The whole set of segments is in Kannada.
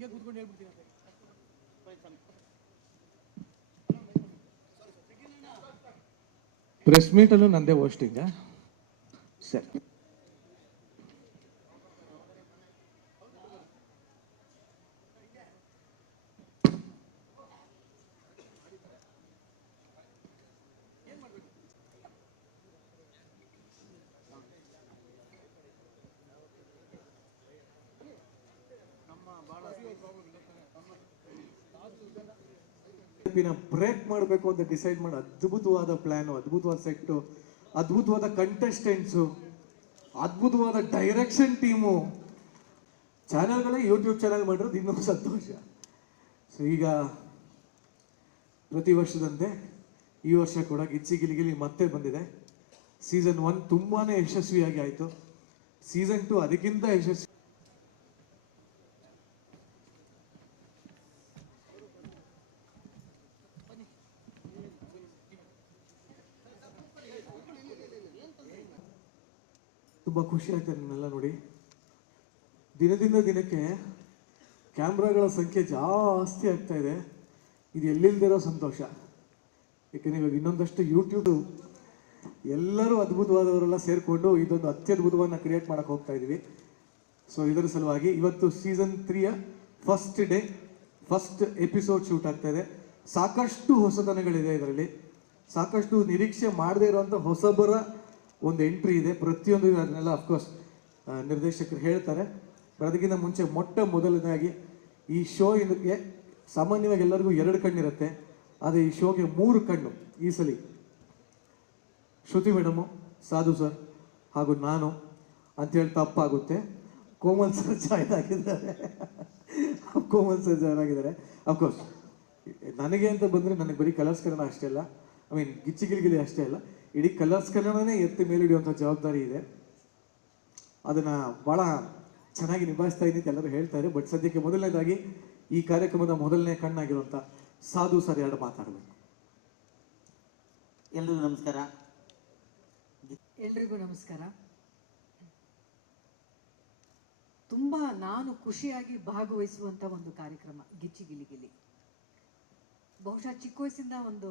ಹಿಂಗೆ ಕೂತ್ಕೊಂಡು ಹೇಳ್ಬಿಡ್ತೀನಿ. ಪ್ರೆಸ್ ಮೀಟಲ್ಲೂ ನಂದೇ ಹೋಸ್ಟಿಂಗ. ಸರಿ, ಬ್ರೇಕ್ ಮಾಡಬೇಕು ಅಂತ ಡಿಸೈಡ್ ಮಾಡಿ ಅದ್ಭುತವಾದ ಪ್ಲಾನು, ಅದ್ಭುತವಾದ ಸೆಟ್ಟು, ಅದ್ಭುತವಾದ ಕಂಟೆಸ್ಟೆಂಟ್ಸು, ಅದ್ಭುತವಾದ ಡೈರೆಕ್ಷನ್ ಟೀಮು. ಚಾನಲ್ಗಳೇ ಯೂಟ್ಯೂಬ್ ಚಾನಲ್ ಮಾಡಿರೋದು ಇನ್ನೂ ಸಂತೋಷ. ಸೊ ಈಗ ಪ್ರತಿ ವರ್ಷದಂತೆ ಈ ವರ್ಷ ಕೂಡ ಗಿಚ್ಚಿ ಗಿಲಿಗಿಲಿ ಮತ್ತೆ ಬಂದಿದೆ. ಸೀಸನ್ 1 ತುಂಬಾನೇ ಯಶಸ್ವಿಯಾಗಿ ಆಯಿತು. ಸೀಸನ್ 2 ಅದಕ್ಕಿಂತ ಯಶಸ್ವಿ. ತುಂಬ ಖುಷಿ ಆಗ್ತದೆ ನಿನ್ನೆಲ್ಲ ನೋಡಿ. ದಿನದಿಂದ ದಿನಕ್ಕೆ ಕ್ಯಾಮ್ರಾಗಳ ಸಂಖ್ಯೆ ಜಾಸ್ತಿ ಆಗ್ತಾ ಇದೆ. ಇದು ಎಲ್ಲಿಲ್ದಿರೋ ಸಂತೋಷ. ಯಾಕೆಂದರೆ ಇವಾಗ ಇನ್ನೊಂದಷ್ಟು ಯೂಟ್ಯೂಬ್ ಎಲ್ಲರೂ ಅದ್ಭುತವಾದವರೆಲ್ಲ ಸೇರಿಕೊಂಡು ಇದೊಂದು ಅತ್ಯದ್ಭುತವನ್ನು ಕ್ರಿಯೇಟ್ ಮಾಡೋಕ್ಕೆ ಹೋಗ್ತಾ ಇದ್ದೀವಿ. ಸೊ ಇದರ ಸಲುವಾಗಿ ಇವತ್ತು ಸೀಸನ್ 3ಯ first day, first episode shoot ಆಗ್ತಾ ಇದೆ. ಸಾಕಷ್ಟು ಹೊಸತನಗಳಿದೆ ಇದರಲ್ಲಿ. ಸಾಕಷ್ಟು ನಿರೀಕ್ಷೆ ಮಾಡದೇ ಇರುವಂಥ ಹೊಸಬರ ಒಂದು ಎಂಟ್ರಿ ಇದೆ. ಪ್ರತಿಯೊಂದು ಅದನ್ನೆಲ್ಲ ಅಫ್ಕೋರ್ಸ್ ನಿರ್ದೇಶಕರು ಹೇಳ್ತಾರೆ. ಅದಕ್ಕಿಂತ ಮುಂಚೆ ಮೊದಲನೇದಾಗಿ ಈ ಶೋ ಇದಕ್ಕೆ ಸಾಮಾನ್ಯವಾಗಿ ಎಲ್ಲರಿಗೂ 2 ಕಣ್ಣಿರುತ್ತೆ, ಆದರೆ ಈ ಶೋಗೆ 3 ಕಣ್ಣು ಈ ಸಲ. ಶ್ರುತಿ ಮೇಡಮು, ಸಾಧು ಸರ್ ಹಾಗೂ ನಾನು ಅಂತೇಳಿ ತಪ್ಪಾಗುತ್ತೆ. ಕೋಮಲ್ ಸರ್ ಜಾಯ್ನ್ ಆಗಿದ್ದಾರೆ. ಅಫ್ಕೋರ್ಸ್ ನನಗೆ ಅಂತ ಬಂದರೆ ನನಗೆ ಬರೀ ಕಲರ್ಸ್ ಕನ್ನಡ ಅಷ್ಟೇ ಅಲ್ಲ, ಗಿಚ್ಚಿ ಗಿಲಿಗಿಲಿ ಅಷ್ಟೇ ಅಲ್ಲ, ಇಡೀ ಕಲರ್ಸ್ ಕನ್ನಡನೇ ಎತ್ತಿ ಮೇಲೆ ಹಿಡಿಯುವಂಥ ಜವಾಬ್ದಾರಿ ಇದೆ. ಅದನ್ನು ಭಾಳ ಚೆನ್ನಾಗಿ ನಿಭಾಯಿಸ್ತಾ ಇದ್ದೀನಿ ಅಂತ ಎಲ್ಲರೂ ಹೇಳ್ತಾರೆ. ಬಟ್ ಸದ್ಯಕ್ಕೆ ಮೊದಲನೇದಾಗಿ ಈ ಕಾರ್ಯಕ್ರಮದ ಮೊದಲನೇ ಕಣ್ಣಾಗಿರುವಂಥ ಸಾಧು ಸರ್ 2 ಮಾತಾಡಬೇಕು. ಎಲ್ರಿಗೂ ನಮಸ್ಕಾರ. ಎಲ್ರಿಗೂ ನಮಸ್ಕಾರ. ತುಂಬ ನಾನು ಖುಷಿಯಾಗಿ ಭಾಗವಹಿಸುವಂಥ ಒಂದು ಕಾರ್ಯಕ್ರಮ ಗಿಚ್ಚಿ ಗಿಲಿಗಿಲಿ. ಬಹುಶಃ ಚಿಕ್ಕ ವಯಸ್ಸಿಂದ ಒಂದು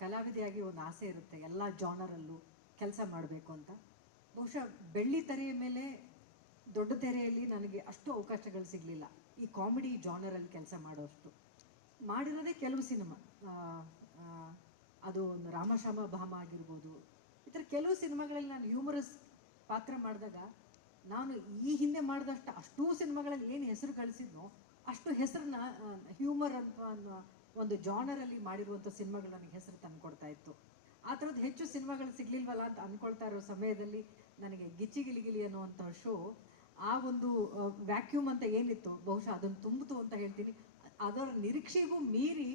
ಕಲಾವಿದೆಯಾಗಿ ಒಂದು ಆಸೆ ಇರುತ್ತೆ, ಎಲ್ಲ ಜಾನರಲ್ಲೂ ಕೆಲಸ ಮಾಡಬೇಕು ಅಂತ. ಬಹುಶಃ ಬೆಳ್ಳಿ ತೆರೆಯ ಮೇಲೆ, ದೊಡ್ಡ ತೆರೆಯಲ್ಲಿ ನನಗೆ ಅಷ್ಟು ಅವಕಾಶಗಳು ಸಿಗಲಿಲ್ಲ ಈ ಕಾಮಿಡಿ ಜಾನರಲ್ಲಿ ಕೆಲಸ ಮಾಡೋಷ್ಟು. ಮಾಡಿರೋದೇ ಕೆಲವು ಸಿನಿಮಾ, ಅದು ಒಂದು ರಾಮಶ್ಯಾಮ ಭಾಮ ಆಗಿರ್ಬೋದು. ಈ ಥರ ಕೆಲವು ಸಿನಿಮಾಗಳಲ್ಲಿ ನಾನು ಹ್ಯೂಮರಸ್ ಪಾತ್ರ ಮಾಡಿದಾಗ ನಾನು ಈ ಹಿಂದೆ ಮಾಡಿದಷ್ಟು ಅಷ್ಟೂ ಸಿನಿಮಾಗಳಲ್ಲಿ ಏನು ಹೆಸರು ಗಳಿಸಿದ್ನೋ ಅಷ್ಟು ಹೆಸರನ್ನ ಹ್ಯೂಮರ್ ಅಂತ ಒಂದು ಜಾನರಲ್ಲಿ ಮಾಡಿರುವಂಥ ಸಿನಿಮಾಗಳು ನನಗೆ ಹೆಸರು ತಂದು ಕೊಡ್ತಾ ಇತ್ತು. ಆ ಥರದ್ದು ಹೆಚ್ಚು ಸಿನಿಮಾಗಳು ಸಿಗ್ಲಿಲ್ವಲ್ಲ ಅಂತ ಅಂದ್ಕೊಳ್ತಾ ಇರೋ ಸಮಯದಲ್ಲಿ ನನಗೆ ಗಿಚ್ಚಿ ಗಿಲಿಗಿಲಿ ಅನ್ನುವಂಥ ಶೋ ಆ ಒಂದು ವ್ಯಾಕ್ಯೂಮ್ ಅಂತ ಏನಿತ್ತು ಬಹುಶಃ ಅದನ್ನು ತುಂಬಿತು ಅಂತ ಹೇಳ್ತೀನಿ. ಅದರ ನಿರೀಕ್ಷೆಗೂ ಮೀರಿ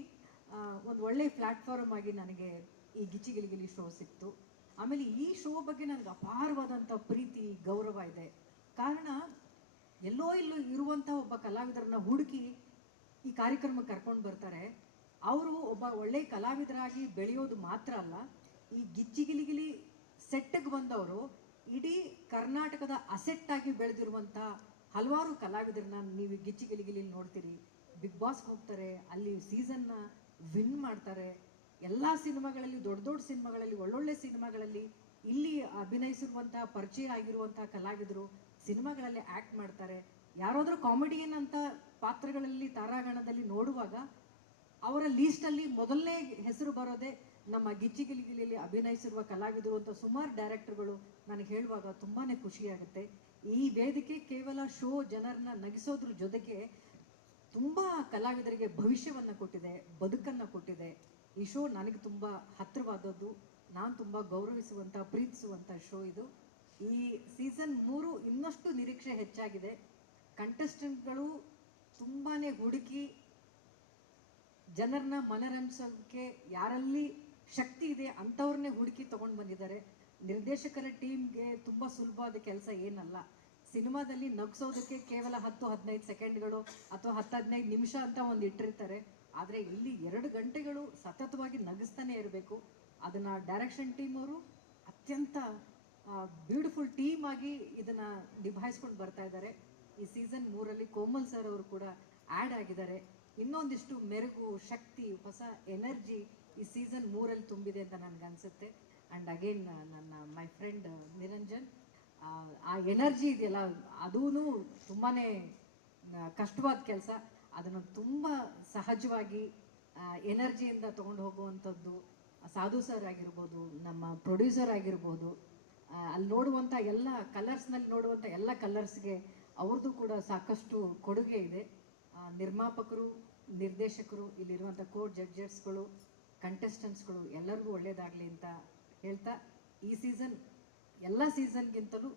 ಒಂದು ಒಳ್ಳೆಯ ಪ್ಲ್ಯಾಟ್ಫಾರ್ಮ್ ಆಗಿ ನನಗೆ ಈ ಗಿಚ್ಚಿ ಗಿಲಿಗಿಲಿ ಶೋ ಸಿಕ್ತು. ಆಮೇಲೆ ಈ ಶೋ ಬಗ್ಗೆ ನನಗೆ ಅಪಾರವಾದಂಥ ಪ್ರೀತಿ ಗೌರವ ಇದೆ. ಕಾರಣ ಎಲ್ಲೋ ಇರುವಂಥ ಒಬ್ಬ ಕಲಾವಿದರನ್ನ ಹುಡುಕಿ ಈ ಕಾರ್ಯಕ್ರಮಕ್ಕೆ ಕರ್ಕೊಂಡು ಬರ್ತಾರೆ. ಅವರು ಒಬ್ಬ ಒಳ್ಳೆಯ ಕಲಾವಿದರಾಗಿ ಬೆಳೆಯೋದು ಮಾತ್ರ ಅಲ್ಲ, ಈ ಗಿಚ್ಚಿ ಗಿಲಿಗಿಲಿ ಸೆಟ್ಗೆ ಬಂದವರು ಇಡೀ ಕರ್ನಾಟಕದ ಅಸೆಟ್ಟಾಗಿ ಬೆಳೆದಿರುವಂಥ ಹಲವಾರು ಕಲಾವಿದರನ್ನ ನೀವು ಗಿಚ್ಚಿ ಗಿಲಿಗಿಲಿ ನೋಡ್ತೀರಿ. ಬಿಗ್ ಬಾಸ್ಗೆ ಹೋಗ್ತಾರೆ, ಅಲ್ಲಿ ಸೀಸನ್ನ ವಿನ್ ಮಾಡ್ತಾರೆ. ಎಲ್ಲ ಸಿನಿಮಾಗಳಲ್ಲಿ, ದೊಡ್ಡ ದೊಡ್ಡ ಸಿನಿಮಾಗಳಲ್ಲಿ, ಒಳ್ಳೊಳ್ಳೆ ಸಿನಿಮಾಗಳಲ್ಲಿ ಇಲ್ಲಿ ಅಭಿನಯಿಸಿರುವಂಥ ಪರಿಚಯ ಆಗಿರುವಂಥ ಕಲಾವಿದರು ಸಿನಿಮಾಗಳಲ್ಲಿ ಆ್ಯಕ್ಟ್ ಮಾಡ್ತಾರೆ. ಯಾರಾದರೂ ಕಾಮಿಡಿಯನ್ ಅಂತ ಪಾತ್ರಗಳಲ್ಲಿ ತಾರಾಗಣದಲ್ಲಿ ನೋಡುವಾಗ ಅವರ ಲೀಸ್ಟಲ್ಲಿ ಮೊದಲನೇ ಹೆಸರು ಬರೋದೇ ನಮ್ಮ ಗಿಚ್ಚಿ ಗಿಲಿಗಿಲಿಯಲ್ಲಿ ಅಭಿನಯಿಸಿರುವ ಕಲಾವಿದರು ಅಂತ ಸುಮಾರು ಡೈರೆಕ್ಟರ್ಗಳು ನನಗೆ ಹೇಳುವಾಗ ತುಂಬಾ ಖುಷಿಯಾಗುತ್ತೆ. ಈ ವೇದಿಕೆ ಕೇವಲ ಶೋ ಜನರನ್ನ ನಗಿಸೋದ್ರ ಜೊತೆಗೆ ತುಂಬ ಕಲಾವಿದರಿಗೆ ಭವಿಷ್ಯವನ್ನು ಕೊಟ್ಟಿದೆ, ಬದುಕನ್ನು ಕೊಟ್ಟಿದೆ. ಈ ಶೋ ನನಗೆ ತುಂಬ ಹತ್ತಿರವಾದದ್ದು, ನಾನು ತುಂಬ ಗೌರವಿಸುವಂಥ, ಪ್ರೀತಿಸುವಂಥ ಶೋ ಇದು. ಈ ಸೀಸನ್ 3 ಇನ್ನಷ್ಟು ನಿರೀಕ್ಷೆ ಹೆಚ್ಚಾಗಿದೆ. ಕಂಟೆಸ್ಟೆಂಟ್ಗಳು ತುಂಬಾ ಹುಡುಕಿ ಜನರನ್ನ ಮನರಂಜಿಸೋಕ್ಕೆ ಯಾರಲ್ಲಿ ಶಕ್ತಿ ಇದೆ ಅಂಥವ್ರನ್ನೇ ಹುಡುಕಿ ತಗೊಂಡು ಬಂದಿದ್ದಾರೆ. ನಿರ್ದೇಶಕರ ಟೀಮ್ಗೆ ತುಂಬ ಸುಲಭವಾದ ಕೆಲಸ ಏನಲ್ಲ. ಸಿನಿಮಾದಲ್ಲಿ ನಗಿಸೋದಕ್ಕೆ ಕೇವಲ 10-15 ಸೆಕೆಂಡ್ಗಳು ಅಥವಾ 10-15 ನಿಮಿಷ ಅಂತ ಒಂದು ಇಟ್ಟಿರ್ತಾರೆ. ಆದರೆ ಇಲ್ಲಿ 2 ಗಂಟೆಗಳು ಸತತವಾಗಿ ನಗಿಸ್ತಾನೆ ಇರಬೇಕು. ಅದನ್ನು ಡೈರೆಕ್ಷನ್ ಟೀಮ್ ಅವರು ಅತ್ಯಂತ ಬ್ಯೂಟಿಫುಲ್ ಟೀಮ್ ಆಗಿ ಇದನ್ನು ನಿಭಾಯಿಸ್ಕೊಂಡು ಬರ್ತಾ ಇದ್ದಾರೆ. ಈ ಸೀಸನ್ 3 ಕೋಮಲ್ ಸರ್ ಅವರು ಕೂಡ ಆ್ಯಡ್ ಆಗಿದ್ದಾರೆ. ಇನ್ನೊಂದಿಷ್ಟು ಮೆರುಗು, ಶಕ್ತಿ, ಹೊಸ ಎನರ್ಜಿ ಈ ಸೀಸನ್ 3 ತುಂಬಿದೆ ಅಂತ ನನಗನ್ಸುತ್ತೆ. ಆ್ಯಂಡ್ ಅಗೇನ್ ನನ್ನ ಮೈ ಫ್ರೆಂಡ್ ನಿರಂಜನ್, ಆ ಎನರ್ಜಿ ಇದೆಯಲ್ಲ ಅದೂ ತುಂಬಾ ಕಷ್ಟವಾದ ಕೆಲಸ. ಅದನ್ನು ತುಂಬ ಸಹಜವಾಗಿ ಎನರ್ಜಿಯಿಂದ ತೊಗೊಂಡು ಹೋಗುವಂಥದ್ದು ಸಾಧು ಸರ್ ಆಗಿರ್ಬೋದು, ನಮ್ಮ ಪ್ರೊಡ್ಯೂಸರ್ ಆಗಿರ್ಬೋದು, ಅಲ್ಲಿ ನೋಡುವಂಥ ಎಲ್ಲ ಕಲರ್ಸ್ನಲ್ಲಿ ನೋಡುವಂಥ ಎಲ್ಲ ಕಲರ್ಸ್ಗೆ ಅವ್ರದ್ದು ಕೂಡ ಸಾಕಷ್ಟು ಕೊಡುಗೆ ಇದೆ. ನಿರ್ಮಾಪಕರು, ನಿರ್ದೇಶಕರು, ಇಲ್ಲಿರುವಂಥ ಜಡ್ಜಸ್ಗಳು, ಕಂಟೆಸ್ಟೆಂಟ್ಸ್ಗಳು ಎಲ್ಲರಿಗೂ ಒಳ್ಳೆಯದಾಗಲಿ ಅಂತ ಹೇಳ್ತಾ, ಈ ಸೀಸನ್ ಎಲ್ಲ ಸೀಸನ್ಗಿಂತಲೂ